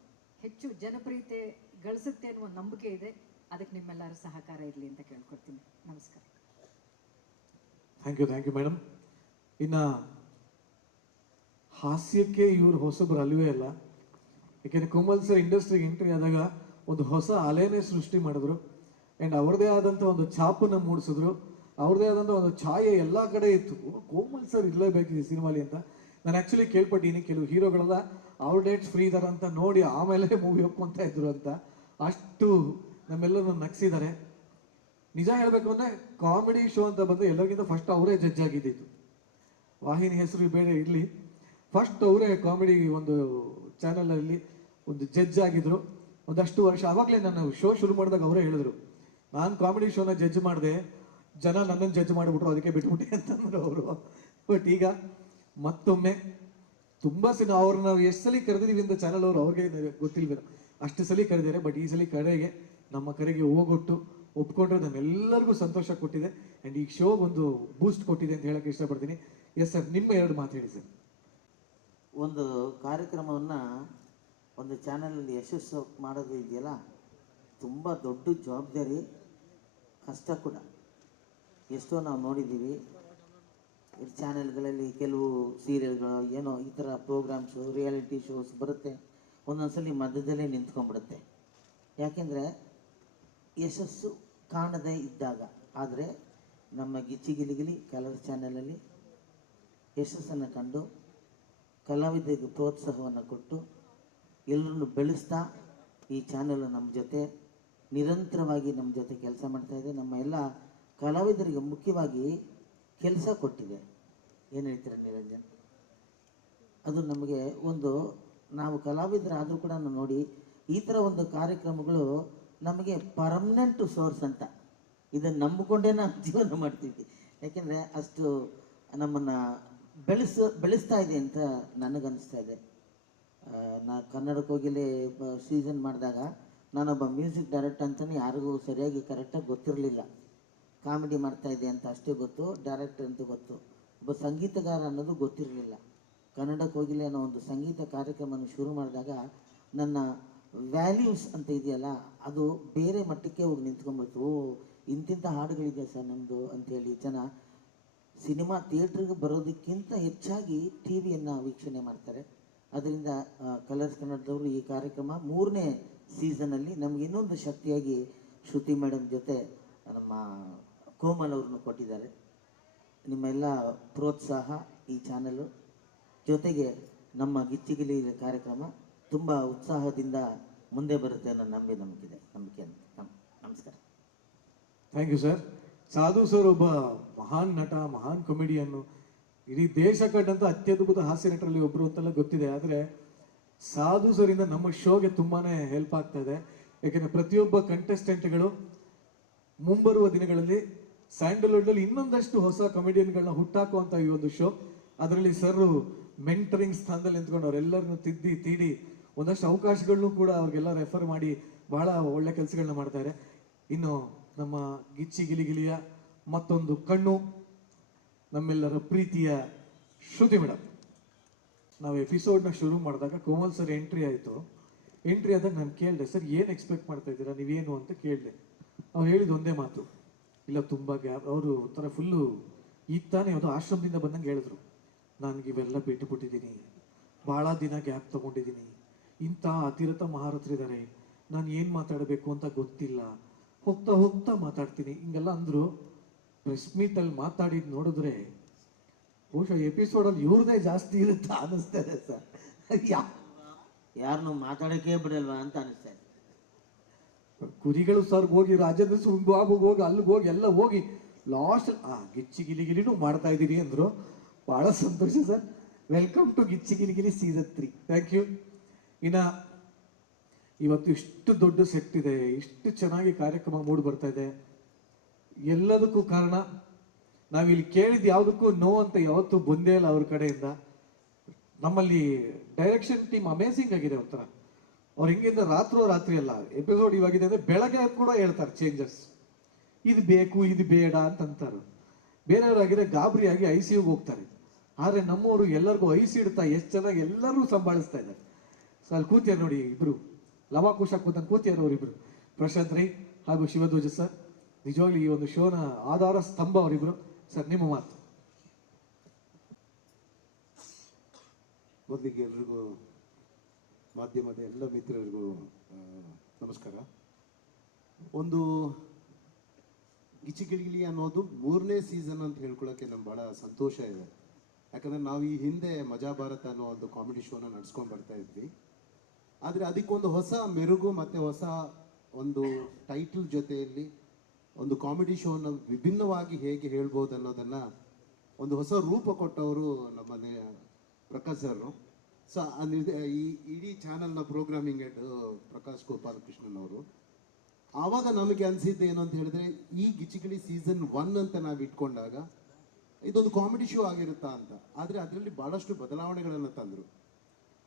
ಹೆಚ್ಚು ಜನಪ್ರಿಯತೆ ಗಳಿಸುತ್ತೆ ಅನ್ನುವ ನಂಬಿಕೆ ಇದೆ. ಅದಕ್ಕೆ ನಿಮ್ಮೆಲ್ಲರ ಸಹಕಾರ ಇರಲಿ ಅಂತ ಕೇಳ್ಕೊಡ್ತೀನಿ. ನಮಸ್ಕಾರ. Thank you madam. ಇನ್ನು ಹಾಸ್ಯಕ್ಕೆ ಇವರು ಹೊಸಬ್ರು ಅಲ್ವೇ ಅಲ್ಲ. ಯಾಕೆಂದರೆ ಕೋಮಲ್ ಸರ್ ಇಂಡಸ್ಟ್ರಿಗೆ ಎಂಟ್ರಿ ಆದಾಗ ಒಂದು ಹೊಸ ಅಲೆನೇ ಸೃಷ್ಟಿ ಮಾಡಿದ್ರು. ಆ್ಯಂಡ್ ಅವ್ರದ್ದೇ ಆದಂಥ ಒಂದು ಛಾಪನ್ನು ಮೂಡಿಸಿದ್ರು. ಅವ್ರದ್ದೇ ಆದಂಥ ಒಂದು ಛಾಯೆ ಎಲ್ಲ ಕಡೆ ಇತ್ತು. ಕೋಮಲ್ ಸರ್ ಇರಲೇಬೇಕು ಈ ಸಿನಿಮಾಲಿ ಅಂತ ನಾನು ಆ್ಯಕ್ಚುಲಿ ಕೇಳ್ಪಟ್ಟಿದ್ದೀನಿ. ಕೆಲವು ಹೀರೋಗಳೆಲ್ಲ ಅವ್ರ ಡೇಟ್ಸ್ ಫ್ರೀ ಇದಾರೆ ಅಂತ ನೋಡಿ ಆಮೇಲೆ ಮೂವಿ ಒಪ್ಕೊಂತ ಇದ್ರು ಅಂತ. ಅಷ್ಟು ನಮ್ಮೆಲ್ಲರೂ ನಗಿಸಿದ್ದಾರೆ. ನಿಜ ಹೇಳಬೇಕು ಅಂದರೆ ಕಾಮಿಡಿ ಶೋ ಅಂತ ಬಂದರೆ ಎಲ್ಲರಿಗಿಂತ ಫಸ್ಟ್ ಅವರೇ ಜಡ್ಜ್ ಆಗಿದ್ದಿತ್ತು. ವಾಹಿನಿ ಹೆಸರು ಬೇರೆ ಇರಲಿ, ಫಸ್ಟ್ ಅವರೇ ಕಾಮಿಡಿ ಒಂದು ಚಾನಲಲ್ಲಿ ಒಂದು ಜಡ್ಜ್ ಆಗಿದ್ರು ಒಂದಷ್ಟು ವರ್ಷ. ಆವಾಗಲೇ ನಾನು ಶೋ ಶುರು ಮಾಡಿದಾಗ ಅವರೇ ಹೇಳಿದ್ರು, ನಾನು ಕಾಮಿಡಿ ಶೋನ ಜಡ್ಜ್ ಮಾಡಿದೆ, ಜನ ನನ್ನನ್ನು ಜಡ್ಜ್ ಮಾಡಿಬಿಟ್ರು, ಅದಕ್ಕೆ ಬಿಟ್ಬಿಟ್ಟೆ ಅಂತಂದ್ರು ಅವರು. ಬಟ್ ಈಗ ಮತ್ತೊಮ್ಮೆ ತುಂಬ ಸಲ ಅವ್ರನ್ನ ನಾವು ಎಷ್ಟು ಸಲ ಕರೆದಿದ್ದೀವಿ ಅಂತ ಚಾನಲ್ ಅವರು ಅವ್ರಿಗೆ ಗೊತ್ತಿಲ್ವೇನೋ, ಅಷ್ಟು ಸಲ ಕರೆದಿದ್ದಾರೆ. ಬಟ್ ಈ ಸಲ ಕರೆಗೆ ನಮ್ಮ ಕರೆಗೆ ಹೋಗೊಟ್ಟು ಒಪ್ಕೊಂಡ್ರೆ ನಮ್ಮೆಲ್ಲರಿಗೂ ಸಂತೋಷ ಕೊಟ್ಟಿದೆ. ಆ್ಯಂಡ್ ಈ ಶೋಗೆ ಒಂದು ಬೂಸ್ಟ್ ಕೊಟ್ಟಿದೆ ಅಂತ ಹೇಳಕ್ಕೆ ಇಷ್ಟಪಡ್ತೀನಿ. ಎಸ್ ಸರ್, ನಿಮ್ಮ 2 ಮಾತು ಹೇಳಿ ಸರ್. ಒಂದು ಕಾರ್ಯಕ್ರಮವನ್ನು ಒಂದು ಚಾನಲಲ್ಲಿ ಯಶಸ್ಸು ಮಾಡೋದು ಇದೆಯಲ್ಲ, ತುಂಬ ದೊಡ್ಡ ಜವಾಬ್ದಾರಿ, ಕಷ್ಟ ಕೂಡ. ಎಷ್ಟೋ ನಾವು ನೋಡಿದ್ದೀವಿ ಚಾನೆಲ್ಗಳಲ್ಲಿ, ಕೆಲವು ಸೀರಿಯಲ್ಗಳು ಏನೋ ಈ ಥರ ಪ್ರೋಗ್ರಾಮ್ಸು, ರಿಯಾಲಿಟಿ ಶೋಸ್ ಬರುತ್ತೆ, ಒಂದೊಂದ್ಸಲಿ ಮಧ್ಯದಲ್ಲೇ ನಿಂತ್ಕೊಂಡ್ಬಿಡುತ್ತೆ. ಯಾಕೆಂದರೆ ಯಶಸ್ಸು ಕಾಣದೇ ಇದ್ದಾಗ. ಆದರೆ ನಮ್ಮ ಗಿಚ್ಚಿಗಿಲಿಗಿಲಿ ಕಲರ್ ಚಾನಲಲ್ಲಿ ಯಶಸ್ಸನ್ನು ಕಂಡು ಕಲಾವಿದರಿಗೆ ಪ್ರೋತ್ಸಾಹವನ್ನು ಕೊಟ್ಟು ಎಲ್ಲರನ್ನು ಬೆಳೆಸ್ತಾ ಈ ಚಾನೆಲ್ ನಮ್ಮ ಜೊತೆ ನಿರಂತರವಾಗಿ ನಮ್ಮ ಜೊತೆ ಕೆಲಸ ಮಾಡ್ತಾಯಿದೆ. ನಮ್ಮ ಎಲ್ಲ ಕಲಾವಿದರಿಗೆ ಮುಖ್ಯವಾಗಿ ಕೆಲಸ ಕೊಟ್ಟಿದೆ. ಏನು ಹೇಳ್ತೀರ ನಿರಂಜನ್? ಅದು ನಮಗೆ ಒಂದು, ನಾವು ಕಲಾವಿದರಾದರೂ ಕೂಡ ನೋಡಿ ಈ ಥರ ಒಂದು ಕಾರ್ಯಕ್ರಮಗಳು ನಮಗೆ ಪರ್ಮನೆಂಟ್ ಸೋರ್ಸ್ ಅಂತ, ಇದನ್ನು ನಂಬಿಕೊಂಡೇ ನಾವು ಜೀವನ ಮಾಡ್ತೀವಿ. ಯಾಕೆಂದರೆ ಅಷ್ಟು ನಮ್ಮನ್ನು ಬೆಳೆಸ್ತಾ ಇದೆ ಅಂತ ನನಗನ್ನಿಸ್ತಾ ಇದೆ. ನಾ ಕನ್ನಡ ಕೋಗಿಲೆ ಸೀಸನ್ ಮಾಡಿದಾಗ ನಾನೊಬ್ಬ ಮ್ಯೂಸಿಕ್ ಡೈರೆಕ್ಟರ್ ಅಂತಲೇ ಯಾರಿಗೂ ಸರಿಯಾಗಿ ಕರೆಕ್ಟಾಗಿ ಗೊತ್ತಿರಲಿಲ್ಲ. ಕಾಮಿಡಿ ಮಾಡ್ತಾಯಿದ್ದೆ ಅಂತ ಅಷ್ಟೇ ಗೊತ್ತು, ಡೈರೆಕ್ಟರ್ ಅಂತ ಗೊತ್ತು. ಒಬ್ಬ ಸಂಗೀತಗಾರ ಅನ್ನೋದು ಗೊತ್ತಿರಲಿಲ್ಲ. ಕನ್ನಡ ಕೋಗಿಲೆ ಅನ್ನೋ ಒಂದು ಸಂಗೀತ ಕಾರ್ಯಕ್ರಮವನ್ನು ಶುರು ಮಾಡಿದಾಗ ನನ್ನ ವ್ಯಾಲ್ಯೂಸ್ ಅಂತ ಇದೆಯಲ್ಲ ಅದು ಬೇರೆ ಮಟ್ಟಕ್ಕೆ ಹೋಗಿ ನಿಂತ್ಕೊಂಡ್ಬಿಡ್ತು. ಓ, ಇಂತಿಂಥ ಹಾಡುಗಳಿದೆ ಸರ್ ನಮ್ಮದು ಅಂಥೇಳಿ ಜನ ಸಿನಿಮಾ ಥಿಯೇಟ್ರಿಗೆ ಬರೋದಕ್ಕಿಂತ ಹೆಚ್ಚಾಗಿ ಟಿ ವಿಯನ್ನು ವೀಕ್ಷಣೆ ಮಾಡ್ತಾರೆ. ಅದರಿಂದ ಕಲರ್ಸ್ ಕನ್ನಡದವರು ಈ ಕಾರ್ಯಕ್ರಮ 3ನೇ ಸೀಸನಲ್ಲಿ ನಮ್ಗೆ ಇನ್ನೊಂದು ಶಕ್ತಿಯಾಗಿ ಶ್ರುತಿ ಮೇಡಮ್ ಜೊತೆ ನಮ್ಮ ಕೋಮಲ್ ಅವ್ರನ್ನು ಕೊಟ್ಟಿದ್ದಾರೆ. ನಿಮ್ಮೆಲ್ಲ ಪ್ರೋತ್ಸಾಹ ಈ ಚಾನಲ್ಲು ಜೊತೆಗೆ ನಮ್ಮ ಗಿಚ್ಚಿಗಿಲಿ ಕಾರ್ಯಕ್ರಮ ತುಂಬ ಉತ್ಸಾಹದಿಂದ ಮುಂದೆ ಬರುತ್ತೆ ಅನ್ನೋ ನಂಬಿಕೆ ಅಂತ. ನಮಸ್ಕಾರ. Thank you sir. Sadhu sir ಒಬ್ಬ ಮಹಾನ್ ನಟ, ಮಹಾನ್ ಕಾಮಿಡಿಯನ್ನು, ಇಡೀ ದೇಶ ಕಂಡಂಥ ಅತ್ಯದ್ಭುತ ಹಾಸ್ಯ ನಟರಲ್ಲಿ ಒಬ್ಬರು ಅಂತೆಲ್ಲ ಗೊತ್ತಿದೆ. ಆದರೆ ಸಾಧು ಸರಿಂದ ನಮ್ಮ ಶೋಗೆ ತುಂಬಾ ಹೆಲ್ಪ್ ಆಗ್ತಾ ಇದೆ. ಯಾಕೆಂದರೆ ಪ್ರತಿಯೊಬ್ಬ ಕಂಟೆಸ್ಟೆಂಟ್ಗಳು ಮುಂಬರುವ ದಿನಗಳಲ್ಲಿ ಸ್ಯಾಂಡಲ್ವುಡ್ನಲ್ಲಿ ಇನ್ನೊಂದಷ್ಟು ಹೊಸ ಕಾಮಿಡಿಯನ್ಗಳನ್ನ ಹುಟ್ಟಾಕುವಂಥ ಈ ಒಂದು ಶೋ. ಅದರಲ್ಲಿ ಸರ್ ಮೆಂಟರಿಂಗ್ ಸ್ಥಾನದಲ್ಲಿ ನಿಂತ್ಕೊಂಡು ಅವರೆಲ್ಲರನ್ನು ತೀಡಿ ಒಂದಷ್ಟು ಅವಕಾಶಗಳನ್ನು ಕೂಡ ಅವ್ರಿಗೆಲ್ಲ ರೆಫರ್ ಮಾಡಿ ಬಹಳ ಒಳ್ಳೆ ಕೆಲಸಗಳನ್ನ ಮಾಡ್ತಾರೆ. ಇನ್ನು ನಮ್ಮ ಗಿಚ್ಚಿ ಗಿಲಿಗಿಲಿಯ ಮತ್ತೊಂದು ಕಣ್ಣು, ನಮ್ಮೆಲ್ಲರ ಪ್ರೀತಿಯ ಶ್ರುತಿ ಮೇಡಮ್. ನಾವು ಎಪಿಸೋಡ್ನ ಶುರು ಮಾಡಿದಾಗ ಕೋಮಲ್ ಸರ್ ಎಂಟ್ರಿ ಆಯಿತು. ಎಂಟ್ರಿ ಆದಾಗ ನಾನು ಕೇಳಿದೆ, ಸರ್ ಏನು ಎಕ್ಸ್ಪೆಕ್ಟ್ ಮಾಡ್ತಾ ಇದ್ದೀರಾ ನೀವೇನು ಅಂತ ಕೇಳಿದೆ. ಅವ್ರು ಹೇಳಿದ ಒಂದೇ ಮಾತು, ಇಲ್ಲ ತುಂಬ ಗ್ಯಾಪ್. ಅವರು ಒಂಥರ ಫುಲ್ಲು ಈಗ ತಾನೇ ಯಾವುದೋ ಆಶ್ರಮದಿಂದ ಬಂದಂಗೆ ಹೇಳಿದ್ರು, ನನಗಿವೆಲ್ಲ ಬಿಟ್ಟುಬಿಟ್ಟಿದ್ದೀನಿ, ಭಾಳ ದಿನ ಗ್ಯಾಪ್ ತೊಗೊಂಡಿದ್ದೀನಿ, ಇಂಥ ಅತಿರಥ ಮಹಾರಥರಿದ್ದಾರೆ, ನಾನು ಏನು ಮಾತಾಡಬೇಕು ಅಂತ ಗೊತ್ತಿಲ್ಲ, ಹೋಗ್ತಾ ಹೋಗ್ತಾ ಮಾತಾಡ್ತೀನಿ ಹಿಂಗೆಲ್ಲ ಅಂದರು. ಪ್ರೆಸ್ ಮೀಟಲ್ಲಿ ಮಾತಾಡಿದ್ದು ನೋಡಿದ್ರೆ ಬಹುಶಃ ಎಪಿಸೋಡಲ್ಲಿ ಇವ್ರದೇ ಜಾಸ್ತಿ ಇರುತ್ತೆ ಅನ್ನಿಸ್ತಾರೆ ಸರ್. ಯಾರನ್ನು ಮಾತಾಡೋಕ್ಕೆ ಬಿಡಲ್ವಾ ಅಂತ ಅನಿಸ್ತಾ ಇದೆ. ಕುರಿಗಳು ಸರ್ಗ್ ಹೋಗಿ ರಾಜೇಂದ್ರ ಸಿಂಗ್ ಬಾಬುಗೆ ಹೋಗಿ ಅಲ್ಲಿಗೆ ಹೋಗಿ ಎಲ್ಲ ಹೋಗಿ ಲಾಸ್ಟ್ ಗಿಚ್ಚಿ ಗಿಲಿಗಿಲಿನೂ ಮಾಡ್ತಾ ಇದ್ದೀರಿ ಅಂದ್ರು. ಬಹಳ ಸಂತೋಷ sir. Welcome to Gicchi Giligili season 3. Thank you. ಇನ್ನ ಇವತ್ತು ಇಷ್ಟು ದೊಡ್ಡ ಸೆಟ್ ಇದೆ, ಇಷ್ಟು ಚೆನ್ನಾಗಿ ಕಾರ್ಯಕ್ರಮ ಮೂಡಿ ಬರ್ತಾ ಇದೆ. ಎಲ್ಲದಕ್ಕೂ ಕಾರಣ ನಾವಿಲ್ಲಿ ಕೇಳಿದ ಯಾವುದಕ್ಕೂ ನೋ ಅಂತ ಯಾವತ್ತೂ ಬಂದೇ ಇಲ್ಲ ಅವ್ರ ಕಡೆಯಿಂದ. ನಮ್ಮಲ್ಲಿ ಡೈರೆಕ್ಷನ್ ಟೀಮ್ ಅಮೇಸಿಂಗ್ ಆಗಿದೆ ಒಂಥರ. ಅವ್ರು ಹೆಂಗಿಂದ ರಾತ್ರಿ ಅಲ್ಲ, ಎಪಿಸೋಡ್ ಇವಾಗಿದೆ ಅಂದ್ರೆ ಬೆಳಗ್ಗೆ ಕೂಡ ಹೇಳ್ತಾರೆ ಚೇಂಜಸ್, ಇದು ಬೇಕು ಇದು ಬೇಡ ಅಂತ ಅಂತಾರೆ. ಬೇರೆಯವರಾಗಿದೆ ಗಾಬರಿಯಾಗಿ ICUಗೆ ಹೋಗ್ತಾರೆ. ಆದ್ರೆ ನಮ್ಮವರು ಎಲ್ಲರಿಗೂ ಐಸಿ ಇಡ್ತಾ ಎಷ್ಟು ಚೆನ್ನಾಗಿ ಎಲ್ಲರೂ ಸಂಭಾಳಿಸ್ತಾ ಇದ್ದಾರೆ. ಸೊ ಅಲ್ಲಿ ಕೂತಿಯಾರ ನೋಡಿ ಇಬ್ರು, ಲವಾಕುಶ ಕೂತಂಗೆ ಕೂತಿಯಾರ ಅವರಿಬ್ರು, ಪ್ರಶಾಂತ್ ರೈ ಹಾಗೂ ಶಿವಧ್ವಜ ಸರ್. ನಿಜವಾಗ್ಲೂ ಈ ಒಂದು ಶೋನ ಆಧಾರ ಸ್ತಂಭ ಅವರಿಬ್ರು. ಸರ್ ನಿಮ್ಮ ಮಾತು. ಮೊದಲಿಗೆ ಎಲ್ರಿಗೂ, ಮಾಧ್ಯಮದ ಎಲ್ಲ ಮಿತ್ರರಿಗೂ ನಮಸ್ಕಾರ. ಒಂದು ಗಿಚಿಗಿಲಿಗಿಲಿ ಅನ್ನೋದು 3ನೇ ಸೀಸನ್ ಅಂತ ಹೇಳ್ಕೊಳ್ಳೋಕ್ಕೆ ನಮ್ಗೆ ಭಾಳ ಸಂತೋಷ ಇದೆ. ಯಾಕಂದರೆ ನಾವು ಈ ಹಿಂದೆ ಮಜಾ ಭಾರತ ಅನ್ನೋ ಒಂದು ಕಾಮಿಡಿ ಶೋನ ನಡ್ಸ್ಕೊಂಡು ಬರ್ತಾ ಇದ್ವಿ. ಆದರೆ ಅದಕ್ಕೊಂದು ಹೊಸ ಮೆರುಗು ಮತ್ತು ಹೊಸ ಒಂದು ಟೈಟಲ್ ಜೊತೆಯಲ್ಲಿ ಒಂದು ಕಾಮಿಡಿ ಶೋನ ವಿಭಿನ್ನವಾಗಿ ಹೇಗೆ ಹೇಳ್ಬೋದು ಅನ್ನೋದನ್ನು ಒಂದು ಹೊಸ ರೂಪ ಕೊಟ್ಟವರು ನಮ್ಮ ಪ್ರಕಾಶ್ ಸರ್. ಸೊ ಈ ಇಡೀ ಚಾನಲ್ನ ಪ್ರೋಗ್ರಾಮಿಂಗ್ ಹೆಡ್ ಪ್ರಕಾಶ್ ಗೋಪಾಲಕೃಷ್ಣನ್ ಅವರು. ಆವಾಗ ನಮಗೆ ಅನಿಸಿದ್ದು ಏನು ಅಂತ ಹೇಳಿದ್ರೆ, ಈ ಗಿಚಿಗಿಲಿ ಸೀಸನ್ 1 ಅಂತ ನಾವು ಇಟ್ಕೊಂಡಾಗ ಇದೊಂದು ಕಾಮಿಡಿ ಶೋ ಆಗಿರುತ್ತಾ ಅಂತ. ಆದರೆ ಅದರಲ್ಲಿ ಭಾಳಷ್ಟು ಬದಲಾವಣೆಗಳನ್ನು ತಂದರು.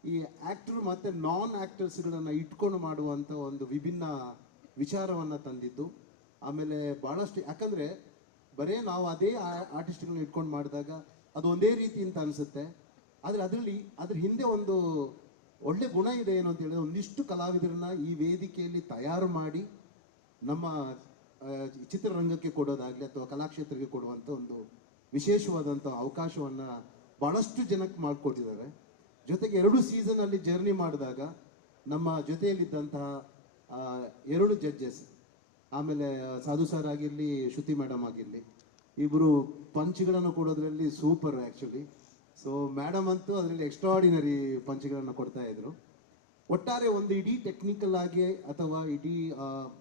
ಈ ಆ್ಯಕ್ಟರ್ ಮತ್ತು ನಾನ್ ಆ್ಯಕ್ಟರ್ಸ್ಗಳನ್ನು ಇಟ್ಕೊಂಡು ಮಾಡುವಂಥ ಒಂದು ವಿಭಿನ್ನ ವಿಚಾರವನ್ನು ತಂದಿದ್ದು. ಆಮೇಲೆ ಭಾಳಷ್ಟು, ಯಾಕಂದರೆ ಬರೀ ನಾವು ಅದೇ ಆರ್ಟಿಸ್ಟ್ಗಳನ್ನ ಇಟ್ಕೊಂಡು ಮಾಡಿದಾಗ ಅದು ಒಂದೇ ರೀತಿ ಅಂತ ಅನಿಸುತ್ತೆ. ಆದರೆ ಅದ್ರ ಹಿಂದೆ ಒಂದು ಒಳ್ಳೆ ಗುಣ ಇದೆ ಏನು ಅಂತ ಹೇಳಿದ್ರೆ, ಒಂದಿಷ್ಟು ಕಲಾವಿದರನ್ನ ಈ ವೇದಿಕೆಯಲ್ಲಿ ತಯಾರು ಮಾಡಿ ನಮ್ಮ ಚಿತ್ರರಂಗಕ್ಕೆ ಕೊಡೋದಾಗಲಿ ಅಥವಾ ಕಲಾಕ್ಷೇತ್ರಕ್ಕೆ ಕೊಡುವಂಥ ಒಂದು ವಿಶೇಷವಾದಂಥ ಅವಕಾಶವನ್ನು ಭಾಳಷ್ಟು ಜನಕ್ಕೆ ಮಾಡಿಕೊಟ್ಟಿದ್ದಾರೆ. ಜೊತೆಗೆ 2 ಸೀಸನಲ್ಲಿ ಜರ್ನಿ ಮಾಡಿದಾಗ ನಮ್ಮ ಜೊತೆಯಲ್ಲಿದ್ದಂತಹ 2 ಜಡ್ಜಸ್, ಆಮೇಲೆ ಸಾಧು ಸರ್ ಆಗಿರಲಿ, ಶ್ರುತಿ ಮೇಡಮ್ ಆಗಿರಲಿ, ಇಬ್ಬರು ಪಂಚ್ಗಳನ್ನು ಕೊಡೋದ್ರಲ್ಲಿ ಸೂಪರ್ ಆ್ಯಕ್ಚುಲಿ. ಸೊ ಮೇಡಮ್ ಅಂತೂ ಅದರಲ್ಲಿ ಎಕ್ಸ್ಟ್ರಾಡಿನರಿ ಪಂಚ್ಗಳನ್ನು ಕೊಡ್ತಾ ಇದ್ರು. ಒಟ್ಟಾರೆ ಒಂದು ಇಡೀ ಟೆಕ್ನಿಕಲ್ ಆಗಿ ಅಥವಾ ಇಡೀ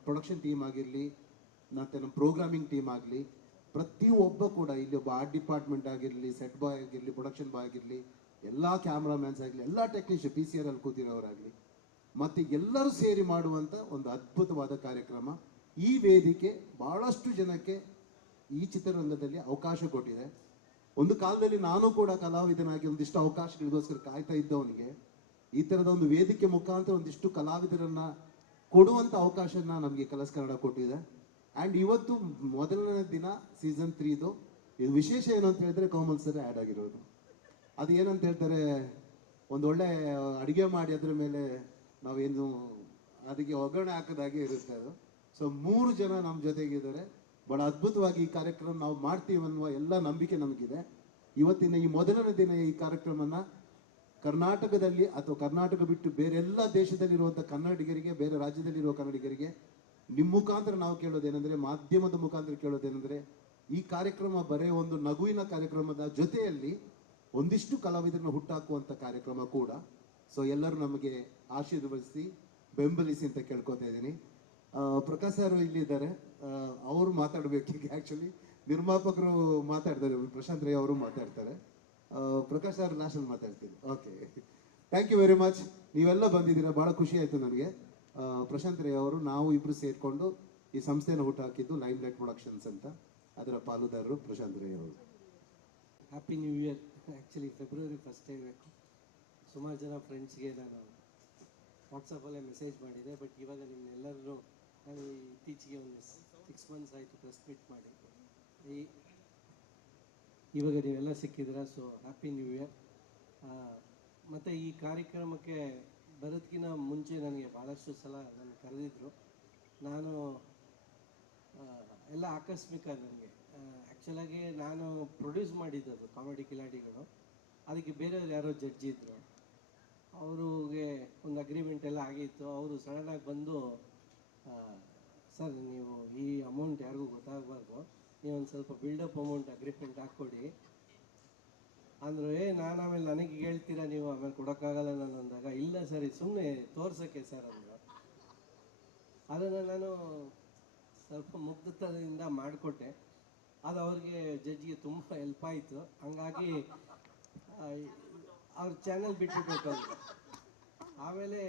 ಪ್ರೊಡಕ್ಷನ್ ಟೀಮ್ ಆಗಿರಲಿ ಮತ್ತು ನಮ್ಮ ಪ್ರೋಗ್ರಾಮಿಂಗ್ ಟೀಮ್ ಆಗಲಿ, ಪ್ರತಿಯೊಬ್ಬ ಕೂಡ ಇಲ್ಲಿ ಒಬ್ಬ ಆರ್ಟ್ ಡಿಪಾರ್ಟ್ಮೆಂಟ್ ಆಗಿರಲಿ, ಸೆಟ್ ಬಾಯ್ ಆಗಿರಲಿ, ಪ್ರೊಡಕ್ಷನ್ ಬಾಯ್ ಆಗಿರಲಿ, ಎಲ್ಲ ಕ್ಯಾಮ್ರಾಮ್ಯಾನ್ಸ್ ಆಗಲಿ, ಎಲ್ಲ ಟೆಕ್ನಿಷಿಯನ್ PCR ಅಲ್ಲಿ ಕೂತಿರೋರಾಗಲಿ, ಮತ್ತು ಎಲ್ಲರೂ ಸೇರಿ ಮಾಡುವಂಥ ಒಂದು ಅದ್ಭುತವಾದ ಕಾರ್ಯಕ್ರಮ. ಈ ವೇದಿಕೆ ಭಾಳಷ್ಟು ಜನಕ್ಕೆ ಈ ಚಿತ್ರರಂಗದಲ್ಲಿ ಅವಕಾಶ ಕೊಟ್ಟಿದೆ. ಒಂದು ಕಾಲದಲ್ಲಿ ನಾನು ಕೂಡ ಕಲಾವಿದನಾಗಿ ಒಂದಿಷ್ಟು ಅವಕಾಶಗಳಿಗೋಸ್ಕರ ಕಾಯ್ತಾ ಇದ್ದವನಿಗೆ ಈ ಥರದ ಒಂದು ವೇದಿಕೆ ಮುಖಾಂತರ ಒಂದಿಷ್ಟು ಕಲಾವಿದರನ್ನ ಕೊಡುವಂಥ ಅವಕಾಶನ ನಮಗೆ ಕಲರ್ಸ್ ಕನ್ನಡ ಕೊಟ್ಟಿದೆ. ಆ್ಯಂಡ್ ಇವತ್ತು ಮೊದಲನೇ ದಿನ ಸೀಸನ್ 3ದು ಇದು ವಿಶೇಷ ಏನು ಅಂತ ಹೇಳಿದ್ರೆ, ಕೋಮಲ್ ಸರ್ ಆ್ಯಡ್ ಆಗಿರೋದು. ಅದು ಏನಂತ ಹೇಳ್ತಾರೆ, ಒಂದೊಳ್ಳೆ ಅಡುಗೆ ಮಾಡಿ ಅದ್ರ ಮೇಲೆ ನಾವೇನು ಅದಕ್ಕೆ ಒಗ್ಗರಣೆ ಹಾಕೋದಾಗೆ ಇರುತ್ತೆ ಅದು. ಸೊ 3 ಜನ ನಮ್ಮ ಜೊತೆಗಿದ್ದಾರೆ. ಭಾಳ ಅದ್ಭುತವಾಗಿ ಈ ಕಾರ್ಯಕ್ರಮ ನಾವು ಮಾಡ್ತೀವಿ ಅನ್ನುವ ಎಲ್ಲ ನಂಬಿಕೆ ನಮಗಿದೆ. ಇವತ್ತಿನ ಈ ಮೊದಲನೇ ದಿನ ಈ ಕಾರ್ಯಕ್ರಮನ ಕರ್ನಾಟಕದಲ್ಲಿ ಅಥವಾ ಕರ್ನಾಟಕ ಬಿಟ್ಟು ಬೇರೆಲ್ಲ ದೇಶದಲ್ಲಿರುವಂಥ ಕನ್ನಡಿಗರಿಗೆ, ಬೇರೆ ರಾಜ್ಯದಲ್ಲಿರುವ ಕನ್ನಡಿಗರಿಗೆ ನಿಮ್ಮ ಮುಖಾಂತರ ನಾವು ಕೇಳೋದೇನೆಂದರೆ, ಮಾಧ್ಯಮದ ಮುಖಾಂತರ ಕೇಳೋದೇನೆಂದರೆ, ಈ ಕಾರ್ಯಕ್ರಮ ಬರೀ ಒಂದು ನಗುವಿನ ಕಾರ್ಯಕ್ರಮದ ಜೊತೆಯಲ್ಲಿ ಒಂದಿಷ್ಟು ಕಲಾವಿದರನ್ನ ಹುಟ್ಟಾಕುವಂಥ ಕಾರ್ಯಕ್ರಮ ಕೂಡ. ಸೊ ಎಲ್ಲರೂ ನಮಗೆ ಆಶೀರ್ವದಿಸಿ ಬೆಂಬಲಿಸಿ ಅಂತ ಕೇಳ್ಕೊತಾ ಇದ್ದೀನಿ. ಪ್ರಕಾಶ್ ಸರ್ ಇಲ್ಲಿದ್ದಾರೆ, ಅವರು ಮಾತಾಡಬೇಕು. ಈಗ ಆ್ಯಕ್ಚುಲಿ ನಿರ್ಮಾಪಕರು ಮಾತಾಡ್ತಾರೆ, ಪ್ರಶಾಂತ್ ರೈ ಅವರು ಮಾತಾಡ್ತಾರೆ. ಪ್ರಕಾಶ್ ಸರ್ ಲಾಸ್ಟಲ್ಲಿ ಮಾತಾಡ್ತೀನಿ. Okay, thank you very much. ನೀವೆಲ್ಲ ಬಂದಿದ್ದೀರಾ, ಭಾಳ ಖುಷಿ ಆಯಿತು ನನಗೆ. ಪ್ರಶಾಂತ್ ರೈ ಅವರು, ನಾವು ಇಬ್ಬರು ಸೇರಿಕೊಂಡು ಈ ಸಂಸ್ಥೆನ ಹುಟ್ಟಾಕಿದ್ದು ಲೈಮ್ ಲೈಟ್ ಪ್ರೊಡಕ್ಷನ್ಸ್ ಅಂತ. ಅದರ ಪಾಲುದಾರರು ಪ್ರಶಾಂತ್ ರೈ ಅವರು. Happy new year. Actually February 1 ಇರಬೇಕು. ಸುಮಾರು ಜನ ಫ್ರೆಂಡ್ಸ್ಗೆ ನಾನು ವಾಟ್ಸಪ್ಪಲ್ಲೇ ಮೆಸೇಜ್ ಮಾಡಿದೆ. ಬಟ್ ಇವಾಗ ನಿಮ್ಮೆಲ್ಲರೂ ನಾನು ಇತ್ತೀಚೆಗೆ ಒಂದು 6 ಮಂತ್ಸ್ ಆಯಿತು ಪ್ರೆಸ್ ಮೀಟ್ ಮಾಡಿ. ಇವಾಗ ನೀವೆಲ್ಲ ಸಿಕ್ಕಿದ್ದೀರಾ. So happy new year. ಮತ್ತು ಈ ಕಾರ್ಯಕ್ರಮಕ್ಕೆ ಬರೋದಕ್ಕಿಂತ ಮುಂಚೆ ನನಗೆ ಭಾಳಷ್ಟು ಸಲ ನನ್ನ ಕರೆದಿದ್ದರು. ನಾನು ಎಲ್ಲ ಆಕಸ್ಮಿಕ ನನಗೆ. ಆ್ಯಕ್ಚುಲಾಗಿ ನಾನು ಪ್ರೊಡ್ಯೂಸ್ ಮಾಡಿದ್ದದು ಕಾಮಿಡಿ ಕಿಲಾಡಿಗಳು. ಅದಕ್ಕೆ ಬೇರೆಯವ್ರು ಯಾರೋ ಜಡ್ಜ್ ಇದ್ದರು. ಅವ್ರಿಗೆ ಒಂದು ಅಗ್ರಿಮೆಂಟ್ ಎಲ್ಲ ಆಗಿತ್ತು. ಅವರು ಸಡನ್ನಾಗಿ ಬಂದು, ಸರ್ ನೀವು ಈ ಅಮೌಂಟ್ ಯಾರಿಗೂ ಗೊತ್ತಾಗಬಾರ್ದು, ನೀವೊಂದು ಸ್ವಲ್ಪ ಬಿಲ್ಡಪ್ ಅಮೌಂಟ್ ಅಗ್ರಿಮೆಂಟ್ ಹಾಕ್ಕೊಡಿ ಅಂದರು. ನಾನು ಆಮೇಲೆ ನನಗೆ ಹೇಳ್ತೀರಾ ನೀವು, ಆಮೇಲೆ ಕೊಡೋಕ್ಕಾಗಲ್ಲ ನಾನು ಅಂದಾಗ, ಇಲ್ಲ ಸರ್ ಇದು ಸುಮ್ಮನೆ ತೋರ್ಸೋಕ್ಕೆ ಸರ್ ಅಂದರು. ಅದನ್ನು ನಾನು ಸ್ವಲ್ಪ ಮುಗ್ಧತನದಿಂದ ಮಾಡಿಕೊಟ್ಟೆ. ಅದು ಅವ್ರಿಗೆ ಜಡ್ಜ್ಗೆ ತುಂಬ ಹೆಲ್ಪ್ ಆಯಿತು. ಹಂಗಾಗಿ ಅವ್ರ ಚಾನಲ್ ಬಿಟ್ಬಿಟ್ಟು ಆಮೇಲೆ